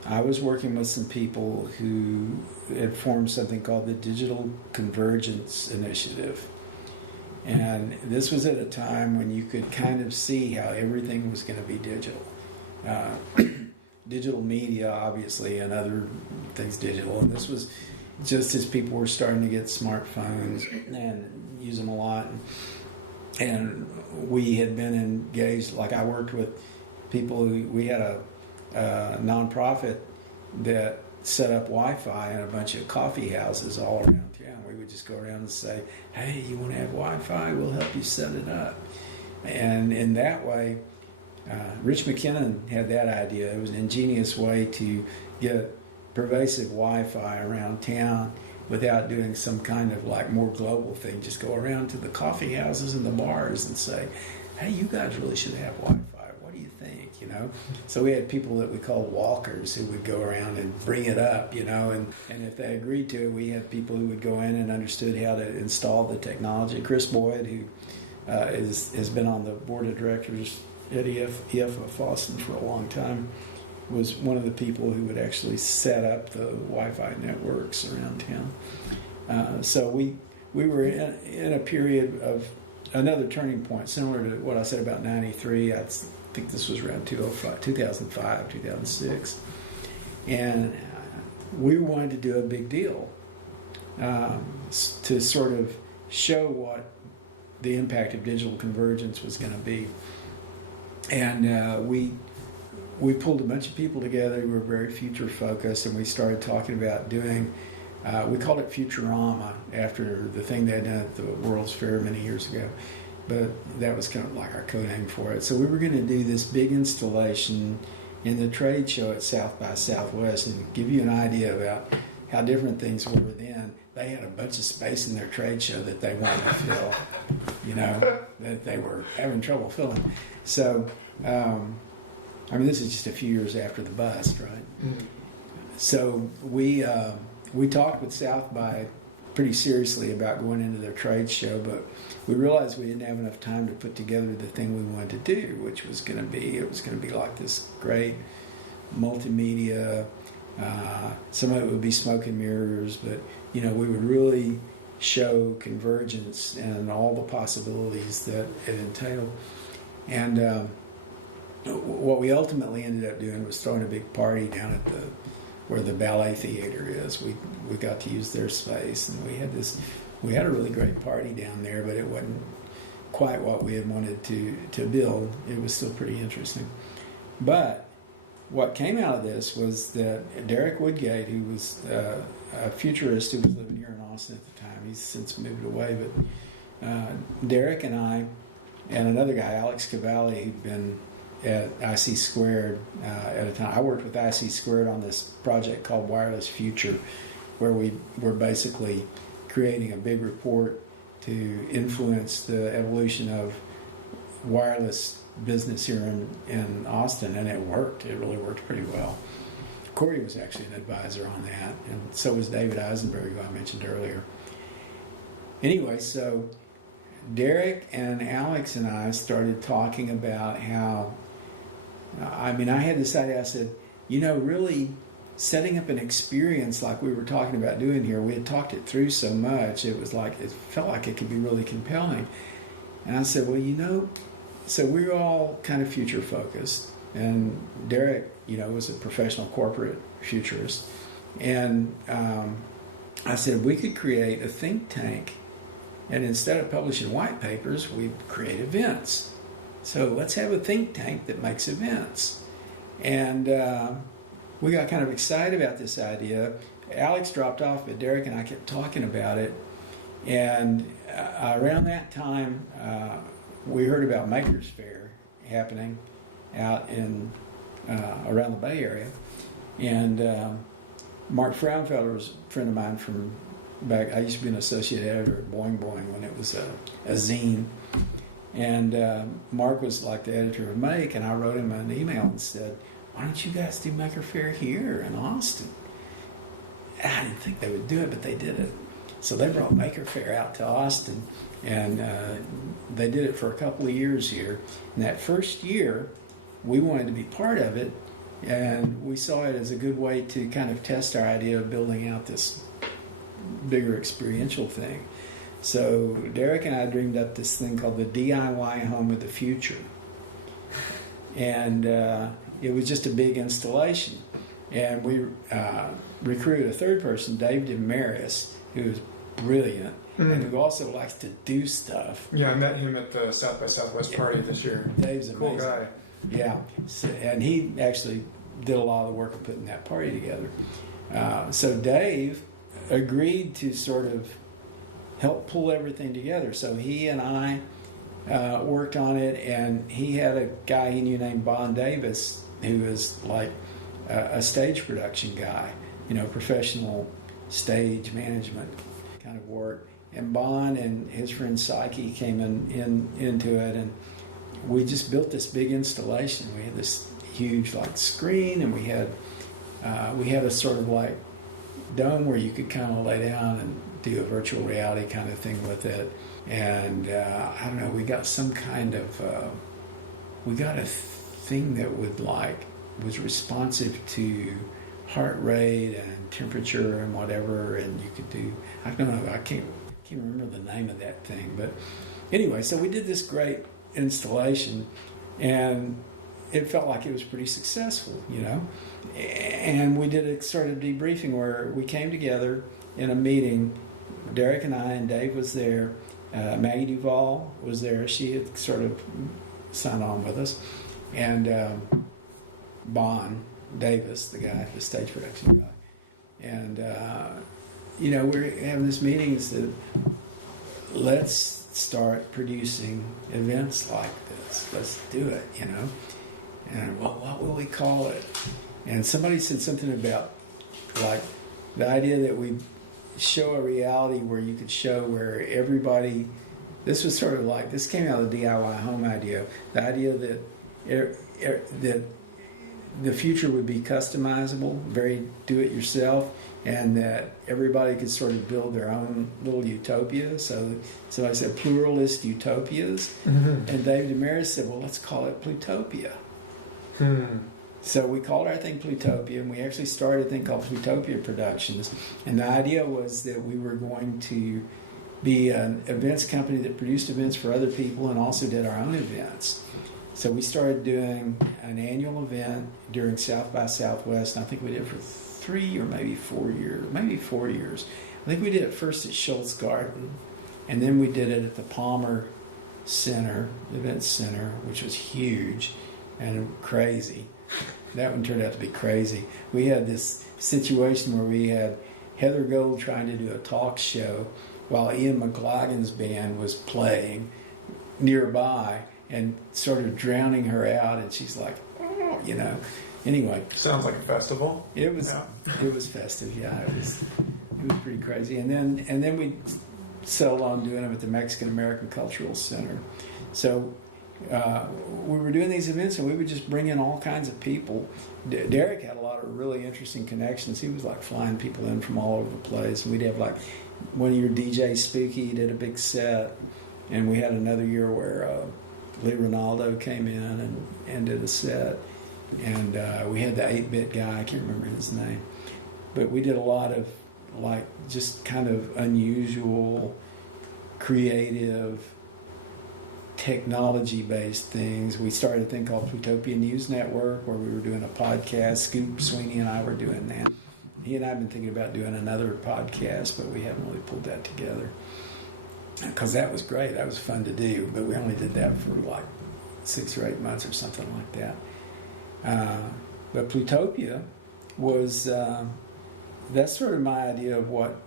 I was working with some people who had formed something called the Digital Convergence Initiative. And this was at a time when you could kind of see how everything was going to be digital. Digital media, obviously, and other things digital. And this was just as people were starting to get smartphones and use them a lot. And we had been engaged, I worked with people we had a nonprofit that set up Wi-Fi in a bunch of coffee houses all around town. We would just go around and say, hey, you want to have Wi-Fi? We'll help you set it up. And in that way, Rich McKinnon had that idea. It was an ingenious way to get pervasive Wi-Fi around town without doing some kind of more global thing. Just go around to the coffee houses and the bars and say, hey, you guys really should have Wi-Fi. What do you think? So we had people that we called walkers who would go around and bring it up, and if they agreed to it, we had people who would go in and understood how to install the technology. Chris Boyd, who has been on the board of directors at EFF-Austin for a long time, was one of the people who would actually set up the Wi-Fi networks around town. So we were in a period of another turning point, similar to what I said about 93. I think this was around 2005, 2006. And we wanted to do a big deal to sort of show what the impact of digital convergence was going to be. And we pulled a bunch of people together who were very future focused, and we started talking about doing, we called it Futurama after the thing they had done at the World's Fair many years ago. But that was kind of like our code name for it. So we were going to do this big installation in the trade show at South by Southwest, and give you an idea about how different things were then. They had a bunch of space in their trade show that they wanted to fill, that they were having trouble filling. So, this is just a few years after the bust, right? Mm-hmm. So we talked with South by pretty seriously about going into their trade show, but we realized we didn't have enough time to put together the thing we wanted to do, which was going to be like this great multimedia. Some of it would be smoke and mirrors, but we would really show convergence and all the possibilities that it entailed. And what we ultimately ended up doing was throwing a big party down at where the ballet theater is. We got to use their space, and we had a really great party down there, but it wasn't quite what we had wanted to build. It was still pretty interesting. But what came out of this was that Derek Woodgate, who was a futurist who was living here in Austin at the time, he's since moved away, but Derek and I and another guy, Alex Cavalli, who'd been at IC Squared at a time. I worked with IC Squared on this project called Wireless Future, where we were basically creating a big report to influence the evolution of wireless business here in Austin, and it worked. It really worked pretty well. Corey was actually an advisor on that, and so was David Eisenberg, who I mentioned earlier. Anyway, so Derek and Alex and I started talking about how, I had this idea. I said, really setting up an experience like we were talking about doing here, we had talked it through so much, it felt like it could be really compelling. And I said, well, so we're all kind of future focused, and Derek, was a professional corporate futurist. And I said, we could create a think tank, and instead of publishing white papers, we'd create events. So let's have a think tank that makes events. And we got kind of excited about this idea. Alex dropped off, but Derek and I kept talking about it. And around that time, we heard about Makers Fair happening out in around the Bay Area. And Mark Frauenfelder was a friend of mine from back. I used to be an associate editor at Boing Boing when it was a zine. And Mark was like the editor of Make, and I wrote him an email and said, why don't you guys do Maker Fair here in Austin? I didn't think they would do it, but they did it. So they brought Maker Fair out to Austin, and they did it for a couple of years here. And that first year, we wanted to be part of it, and we saw it as a good way to kind of test our idea of building out this bigger experiential thing. So Derek and I dreamed up this thing called the DIY Home of the Future. And it was just a big installation. And we recruited a third person, Dave Demaris, who is brilliant and who also likes to do stuff. Yeah, I met him at the South by Southwest party this year. Dave's amazing. Cool guy. Yeah, so, and he actually did a lot of the work of putting that party together. So Dave agreed to sort of help pull everything together. So he and I worked on it, and he had a guy he knew named Bon Davis, who is like a stage production guy, professional stage management kind of work. And Bon and his friend Psyche came into it, and we just built this big installation. We had this huge screen, and we had a sort of like dome where you could kind of lay down and do a virtual reality kind of thing with it. And I don't know, we got some kind of we got a thing that was responsive to heart rate and temperature and whatever, and you could do, I don't know, I can't remember the name of that thing, but anyway, so we did this great installation, and it felt like it was pretty successful, and we did a sort of debriefing where we came together in a meeting. Derek and I, and Dave was there, Maggie Duvall was there, she had sort of signed on with us, and Bon Davis, the guy, the stage production guy. And, we're having this meeting and said, let's start producing events like this. Let's do it, And, well, what will we call it? And somebody said something about, the idea that we show a reality where you could show where everybody, this was sort of this came out of the DIY home idea, the idea that the future would be customizable, very do-it-yourself, and that everybody could sort of build their own little utopia. So I said Pluralist Utopias, and David Damaris said, well, let's call it Plutopia. So we called our thing Plutopia, and we actually started a thing called Plutopia Productions. And the idea was that we were going to be an events company that produced events for other people and also did our own events. So we started doing an annual event during South by Southwest, and I think we did it for 3 or maybe 4 years. Maybe 4 years. I think we did it first at Schultz Garden, and then we did it at the Palmer Center, Events Center, which was huge and crazy. That one turned out to be crazy. We had this situation where we had Heather Gold trying to do a talk show while Ian McLagan's band was playing nearby and sort of drowning her out, and she's like, oh, you know. Anyway. Sounds like a festival. It was It was festive, yeah. It was pretty crazy. And then we settled on doing them at the Mexican American Cultural Center. So we were doing these events, and we would just bring in all kinds of people. Derek had a lot of really interesting connections. He was like flying people in from all over the place. And we'd have like one year DJ Spooky did a big set, and we had another year where Lee Ronaldo came in and did a set. And we had the 8-bit guy, I can't remember his name. But we did a lot of like just kind of unusual, creative, technology-based things. We started a thing called Utopia News Network, where we were doing a podcast. Scoop Sweeney and I were doing that. He and I have been thinking about doing another podcast, but we haven't really pulled that together. Because that was great. That was fun to do. But we only did that for like 6 or 8 months or something like that. But Plutopia was, that's sort of my idea of what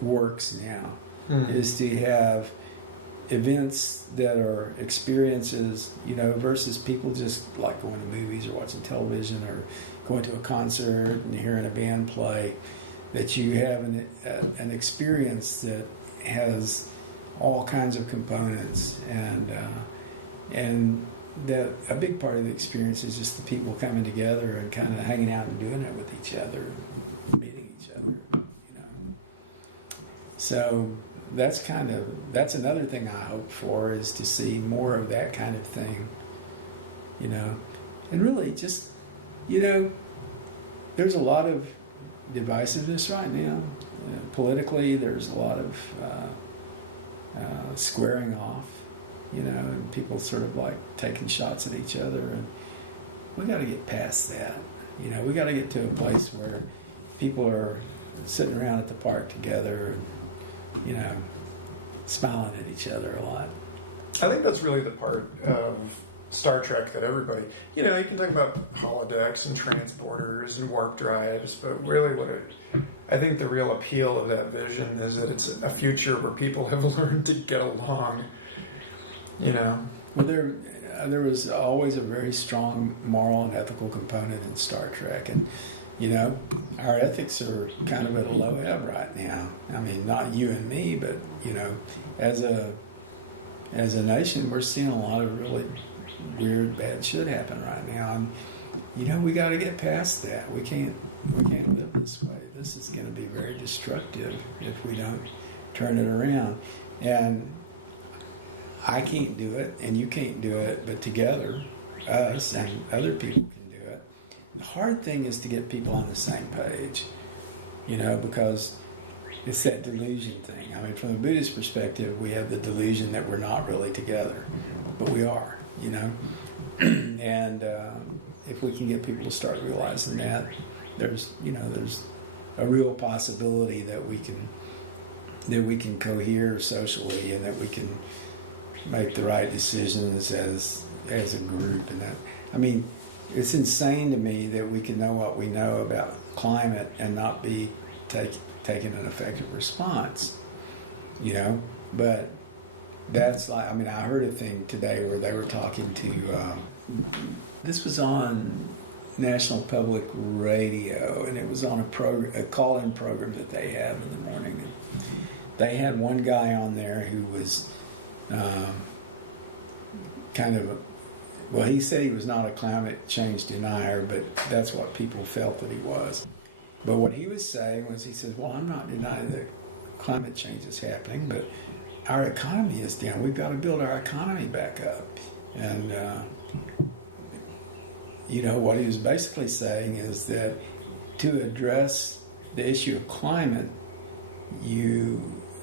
works now, is to have events that are experiences, you know, versus people just like going to movies or watching television or going to a concert and hearing a band play, that you have an experience that has all kinds of components, and that a big part of the experience is just the people coming together and kind of hanging out and doing it with each other, meeting each other, you know. So that's another thing I hope for, is to see more of that kind of thing, you know. And really just, you know, there's a lot of divisiveness right now. Politically, there's a lot of squaring off, you know, and people sort of like taking shots at each other, and we got to get past that. You know, we got to get to a place where people are sitting around at the park together and, you know, smiling at each other a lot. I think that's really the part of Star Trek that everybody, you know, you can talk about holodecks and transporters and warp drives, but really I think the real appeal of that vision is that it's a future where people have learned to get along, you know. Well, there was always a very strong moral and ethical component in Star Trek, and, you know, our ethics are kind of at a low ebb right now. I mean, not you and me, but, you know, as a nation, we're seeing a lot of really weird, bad shit happen right now, and, you know, we got to get past that. We can't live this way. This is going to be very destructive if we don't turn it around. And I can't do it, and you can't do it, but together, us and other people can do it. The hard thing is to get people on the same page, you know, because it's that delusion thing. I mean, from the Buddhist perspective, we have the delusion that we're not really together, but we are, you know. And if we can get people to start realizing that, there's a real possibility that we can cohere socially, and that we can make the right decisions as a group. And that, I mean, it's insane to me that we can know what we know about climate and not be taking an effective response, you know. But that's like, I mean, I heard a thing today where they were talking to, this was on National Public Radio, and it was on a call-in program that they have in the morning. And they had one guy on there who was kind of Well, he said he was not a climate change denier, but that's what people felt that he was. But what he was saying was, he says, well, I'm not denying that climate change is happening, but our economy is down. We've got to build our economy back up. And, what he was basically saying is that to address the issue of climate,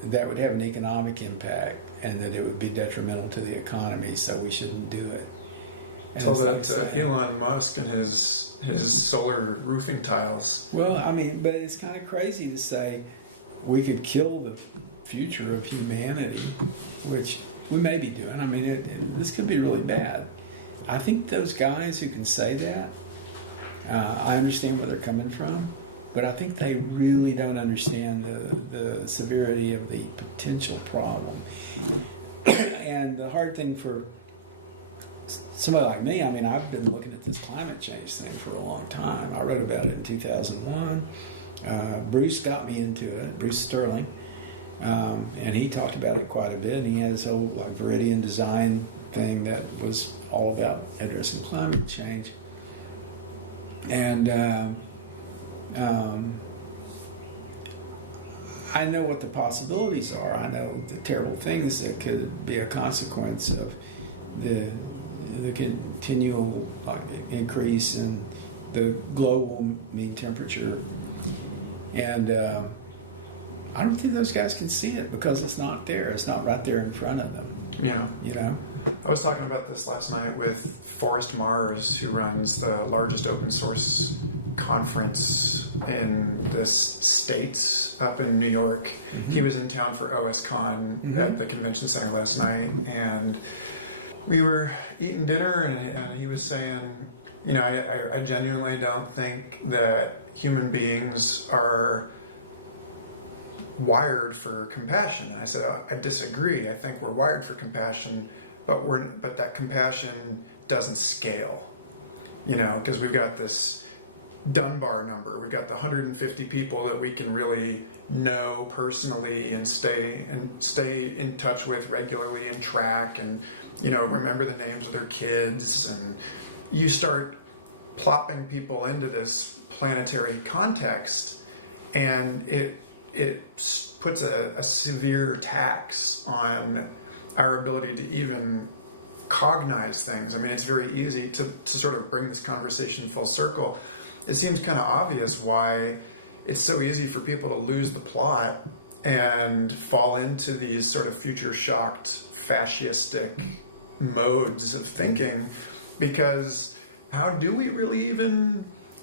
that would have an economic impact, and that it would be detrimental to the economy, so we shouldn't do it. And so that Elon Musk and his solar roofing tiles. Well, I mean, but it's kind of crazy to say we could kill the future of humanity, which we may be doing. I mean, this could be really bad. I think those guys who can say that, I understand where they're coming from, but I think they really don't understand the severity of the potential problem. And the hard thing for somebody like me, I mean, I've been looking at this climate change thing for a long time. I wrote about it in 2001. Bruce got me into it, Bruce Sterling, and he talked about it quite a bit. And he had his whole Viridian design thing that was all about addressing climate change. And I know what the possibilities are. I know the terrible things that could be a consequence of the continual increase in the global mean temperature. And I don't think those guys can see it because it's not there. It's not right there in front of them. Yeah. I was talking about this last night with Forrest Mars, who runs the largest open source conference in the States up in New York. Mm-hmm. He was in town for OSCon at the convention center last night, and we were eating dinner, and he was saying, I genuinely don't think that human beings are wired for compassion. And I said, I disagree. I think we're wired for compassion, but that compassion doesn't scale. Because we've got this Dunbar number. We've got the 150 people that we can really know personally and stay in touch with regularly and track and remember the names of their kids, and you start plopping people into this planetary context, and it puts a severe tax on our ability to even cognize things. I mean, it's very easy to sort of bring this conversation full circle. It seems kind of obvious why it's so easy for people to lose the plot and fall into these sort of future-shocked, fascistic modes of thinking, because how do we really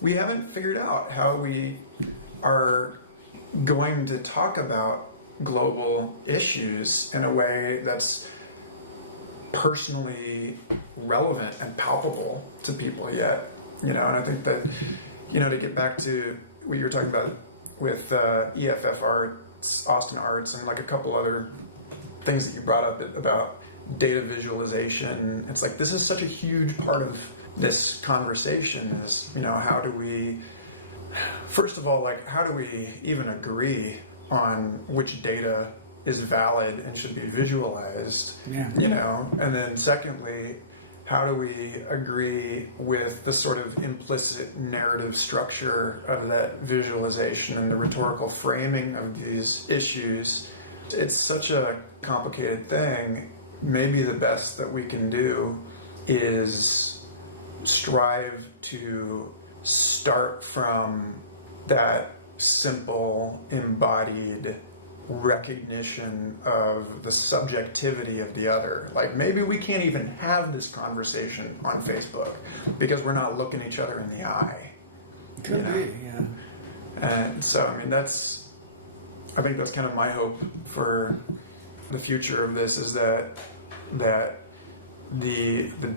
we haven't figured out how we are going to talk about global issues in a way that's personally relevant and palpable to people yet. And I think that, to get back to what you were talking about with EFF-Austin Arts and a couple other things that you brought up about data visualization, it's this is such a huge part of this conversation is, how do we, first of all, how do we even agree on which data is valid and should be visualized? Yeah. And then secondly, how do we agree with the sort of implicit narrative structure of that visualization and the rhetorical framing of these issues? It's such a complicated thing. Maybe the best that we can do is strive to start from that simple, embodied recognition of the subjectivity of the other. Maybe we can't even have this conversation on Facebook because we're not looking each other in the eye. Could be, yeah. And so, I mean, I think that's kind of my hope for the future of this, is that the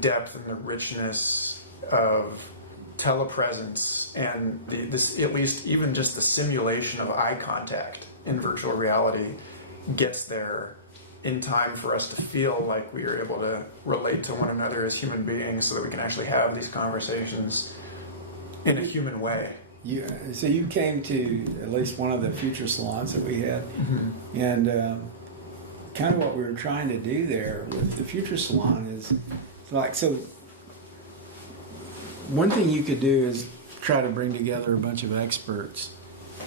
depth and the richness of telepresence and this, at least even just the simulation of eye contact in virtual reality, gets there in time for us to feel like we are able to relate to one another as human beings, so that we can actually have these conversations in a human way. So you came to at least one of the future salons that we had, and kind of what we were trying to do there with the future salon is so one thing you could do is try to bring together a bunch of experts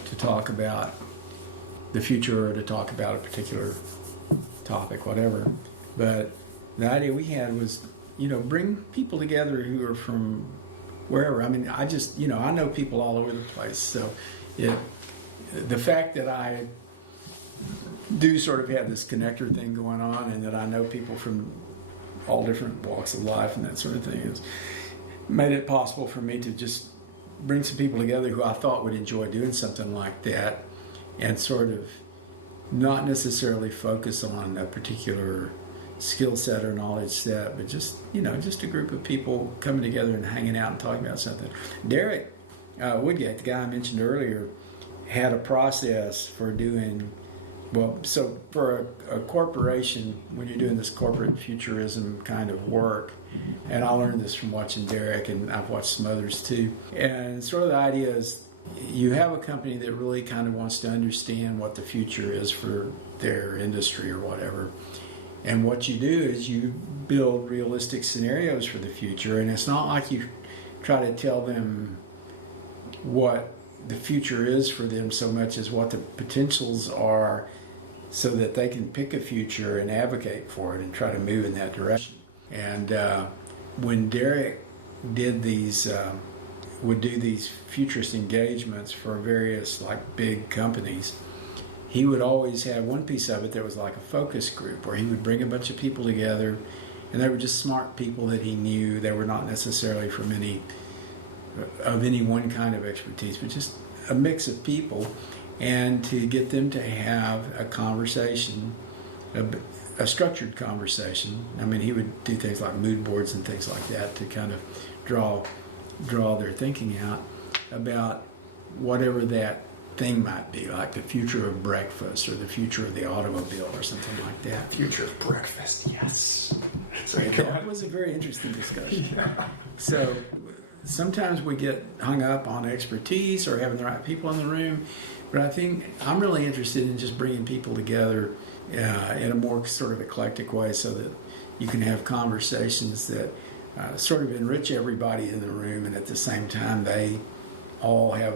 to talk about the future or to talk about a particular topic, whatever. But the idea we had was, bring people together who are from wherever. I mean, I know people all over the place. So the fact that I do sort of have this connector thing going on and that I know people from all different walks of life and that sort of thing has made it possible for me to just bring some people together who I thought would enjoy doing something like that and sort of not necessarily focus on a particular skill set or knowledge set, but just a group of people coming together and hanging out and talking about something. Derek Woodgate, the guy I mentioned earlier, had a process for doing, so for a corporation, when you're doing this corporate futurism kind of work, and I learned this from watching Derek, and I've watched some others too, and sort of the idea is you have a company that really kind of wants to understand what the future is for their industry or whatever. And what you do is you build realistic scenarios for the future, and it's not like you try to tell them what the future is for them so much as what the potentials are so that they can pick a future and advocate for it and try to move in that direction. And when Derek did would do these futurist engagements for various big companies, he would always have one piece of it that was like a focus group where he would bring a bunch of people together, and they were just smart people that he knew. They were not necessarily from any one kind of expertise, but just a mix of people, and to get them to have a conversation, a structured conversation. I mean, he would do things like mood boards and things like that to kind of draw their thinking out about whatever that thing might be, like the future of breakfast or the future of the automobile or something like that. Future of breakfast, yes. That was a very interesting discussion. Yeah. So sometimes we get hung up on expertise or having the right people in the room, but I think I'm really interested in just bringing people together in a more sort of eclectic way so that you can have conversations that sort of enrich everybody in the room, and at the same time they all have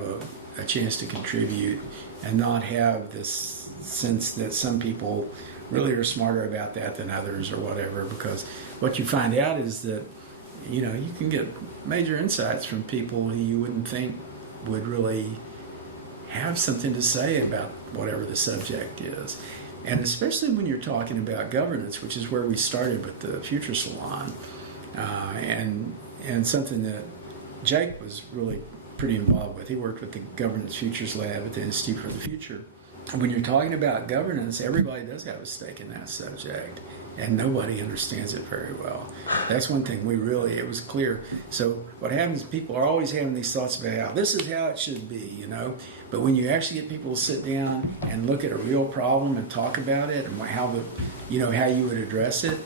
a chance to contribute and not have this sense that some people really are smarter about that than others or whatever, because what you find out is that you can get major insights from people who you wouldn't think would really have something to say about whatever the subject is. And especially when you're talking about governance, which is where we started with the Future Salon, and something that Jake was really pretty involved with. He worked with the Governance Futures Lab at the Institute for the Future. When you're talking about governance, everybody does have a stake in that subject, and nobody understands it very well. That's one thing it was clear. So what happens, people are always having these thoughts about how this is how it should be, but when you actually get people to sit down and look at a real problem and talk about it and how you would address it,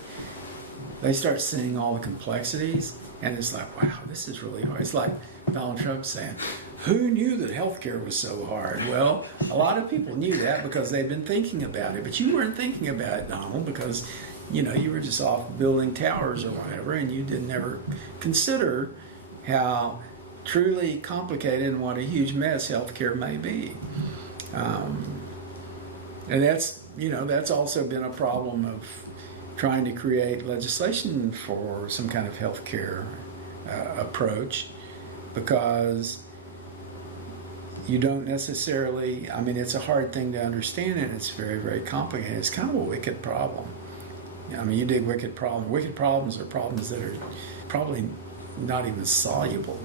they start seeing all the complexities, and it's like, wow, this is really hard. It's like Donald Trump saying, who knew that healthcare was so hard? Well, a lot of people knew that because they'd been thinking about it, but you weren't thinking about it, Donald, because you were just off building towers or whatever, and you didn't ever consider how truly complicated and what a huge mess healthcare may be. And that's also been a problem of trying to create legislation for some kind of healthcare approach, because you don't necessarily, it's a hard thing to understand, and it's very, very complicated. It's kind of a wicked problem. You dig wicked problem. Wicked problems are problems that are probably not even soluble.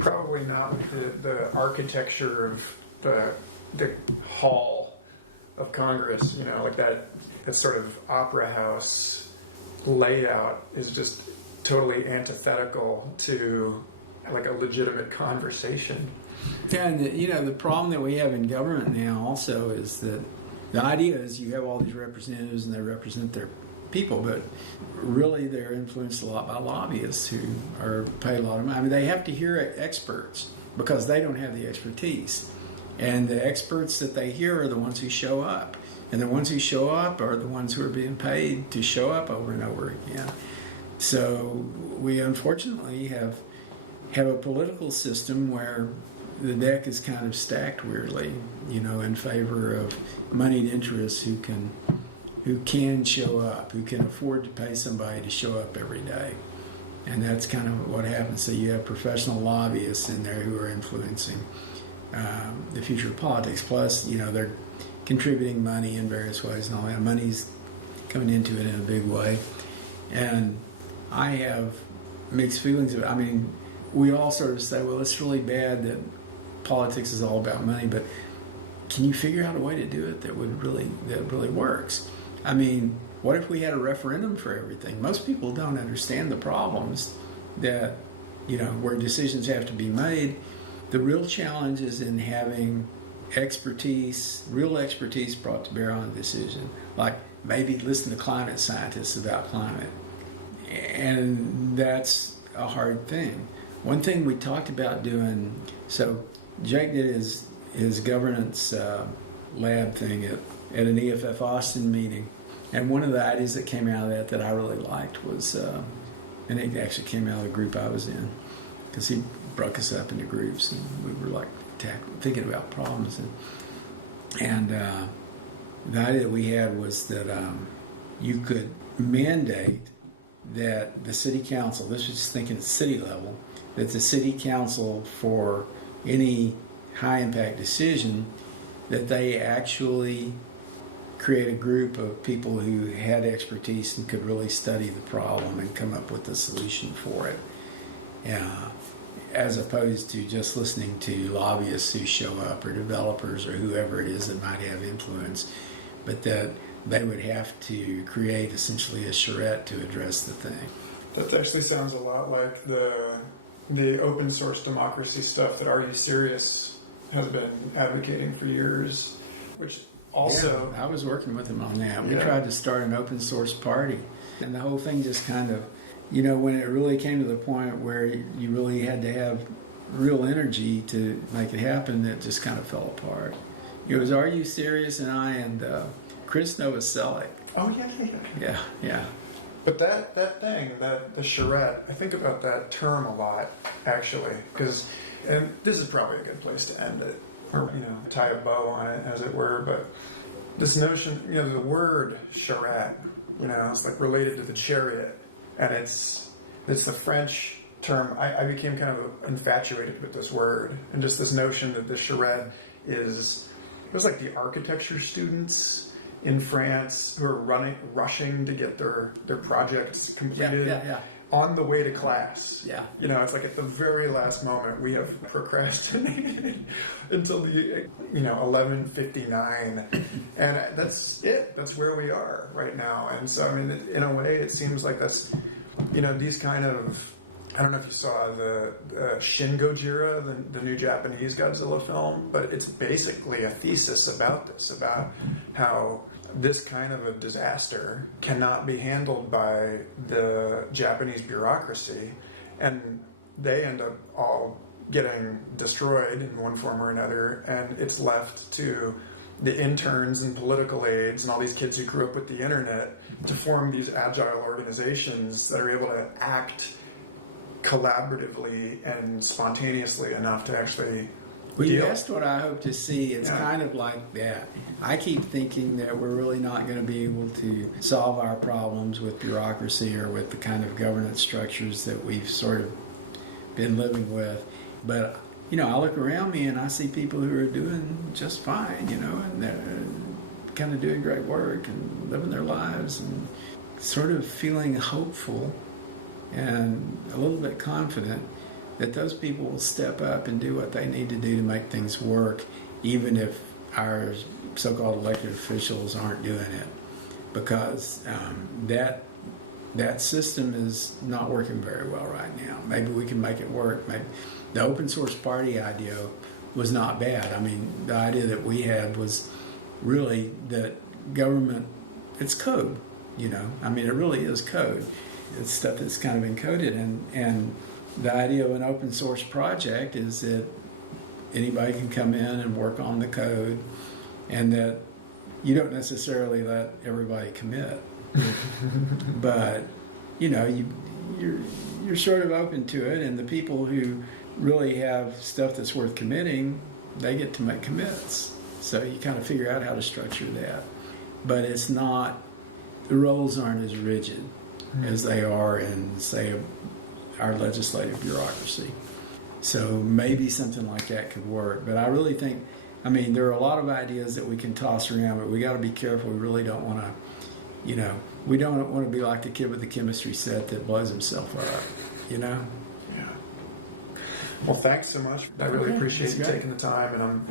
Probably not the architecture of the hall of Congress. Like that sort of opera house layout is just totally antithetical to like a legitimate conversation. Yeah, and the problem that we have in government now also is that the idea is you have all these representatives and they represent their people, but really they're influenced a lot by lobbyists who are paid a lot of money. They have to hear experts because they don't have the expertise. And the experts that they hear are the ones who show up. And the ones who show up are the ones who are being paid to show up over and over again. So we unfortunately have have a political system where the deck is kind of stacked weirdly, in favor of moneyed interests who can show up, who can afford to pay somebody to show up every day. And that's kind of what happens. So you have professional lobbyists in there who are influencing the future of politics. Plus, they're contributing money in various ways and all that. Money's coming into it in a big way. And I have mixed feelings about it. I mean, we all sort of say, well, it's really bad that politics is all about money, but can you figure out a way to do it that really works? I mean, what if we had a referendum for everything? Most people don't understand the problems that, where decisions have to be made. The real challenge is in having real expertise brought to bear on a decision. Like maybe listen to climate scientists about climate. And that's a hard thing. One thing we talked about doing, so Jake did his governance lab thing at an EFF-Austin meeting. And one of the ideas that came out of that I really liked was, and it actually came out of the group I was in, because he broke us up into groups and we were like thinking about problems. And the idea that we had was that you could mandate that the city council, this was just thinking at city level, that the city council for any high impact decision, that they actually create a group of people who had expertise and could really study the problem and come up with a solution for it, as opposed to just listening to lobbyists who show up or developers or whoever it is that might have influence, but that they would have to create essentially a charrette to address the thing. That actually sounds a lot like the open source democracy stuff that Are You Serious has been advocating for years, which also... Yeah, I was working with him on that. We tried to start an open source party, and the whole thing just kind of, when it really came to the point where you really had to have real energy to make it happen, it just kind of fell apart. It was Are You Serious and I and Chris Novoselic. Oh, yeah. Yeah. But that thing, the charrette, I think about that term a lot, actually, because, and this is probably a good place to end it, or, tie a bow on it, as it were, but this notion, the word charrette, it's like related to the chariot, and it's the French term. I became kind of infatuated with this word, and just this notion that the charrette it was like the architecture students in France who are rushing to get their projects completed on the way to class. Yeah. It's like at the very last moment we have procrastinated until the 11:59, and that's it. That's where we are right now. And so I mean, in a way, it seems like that's these kind of. I don't know if you saw the Shin Gojira, the new Japanese Godzilla film, but it's basically a thesis about this, about how this kind of a disaster cannot be handled by the Japanese bureaucracy, and they end up all getting destroyed in one form or another, and it's left to the interns and political aides and all these kids who grew up with the internet to form these agile organizations that are able to act collaboratively and spontaneously enough to actually Well, you asked what I hope to see. It's kind of like that. I keep thinking that we're really not going to be able to solve our problems with bureaucracy or with the kind of governance structures that we've sort of been living with. But, I look around me and I see people who are doing just fine, and they're kind of doing great work and living their lives and sort of feeling hopeful and a little bit confident that those people will step up and do what they need to do to make things work, even if our so-called elected officials aren't doing it, because that system is not working very well right now. Maybe we can make it work. Maybe the open source party idea was not bad. I mean, the idea that we had was really that government, it's code, I mean, it really is code. It's stuff that's kind of encoded, and the idea of an open source project is that anybody can come in and work on the code, and that you don't necessarily let everybody commit. But, you you're sort of open to it, and the people who really have stuff that's worth committing, they get to make commits. So you kind of figure out how to structure that. But it's not, the roles aren't as rigid as they are in, say, our legislative bureaucracy. So maybe something like that could work. But I really think, I mean, there are a lot of ideas that we can toss around, but we got to be careful. We really don't want to, you know, we don't want to be like the kid with the chemistry set that blows himself up, you know? Yeah. Well, thanks so much. I really appreciate you taking the time, and I'm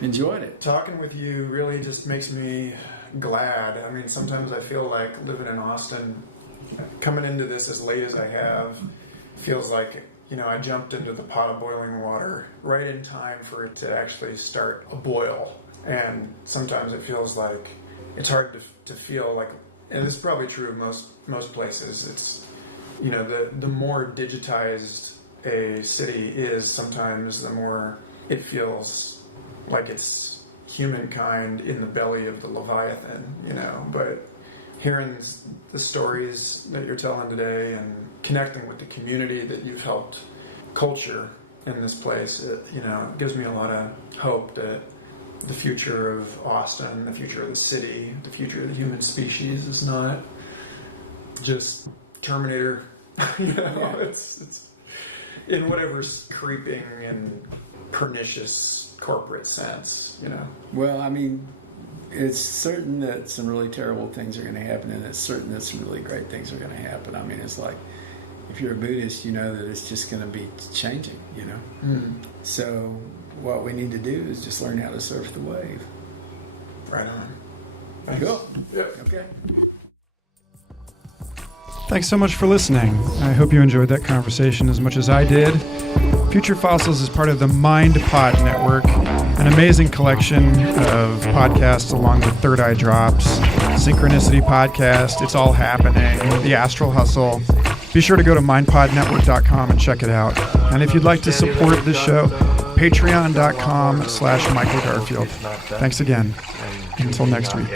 enjoyed it. Talking with you really just makes me glad. I mean, sometimes I feel like living in Austin, coming into this as late as I have, feels like, you know, I jumped into the pot of boiling water right in time for it to actually start a boil. And sometimes it feels like it's hard to feel like, and this is probably true of most places, it's, you know, the more digitized a city is, sometimes the more it feels like it's humankind in the belly of the Leviathan, you know. But hearing the stories that you're telling today and connecting with the community that you've helped culture in this place, it gives me a lot of hope that the future of Austin, the future of the city, the future of the human species is not just Terminator. It's in whatever's creeping and pernicious corporate sense, you know. Well, I mean, it's certain that some really terrible things are going to happen, and it's certain that some really great things are going to happen. I mean, it's like, if you're a Buddhist, you know that it's just going to be changing, you know. Mm. So what we need to do is just learn how to surf the wave. Right on. Thanks. Cool. Yep. Okay. Thanks so much for listening. I hope you enjoyed that conversation as much as I did. Future Fossils is part of the MindPod Network, an amazing collection of podcasts along with Third Eye Drops, Synchronicity Podcast, It's All Happening, The Astral Hustle. Be sure to go to mindpodnetwork.com and check it out. And if you'd like to support this show, patreon.com/Michael Garfield. Thanks again. Until next week.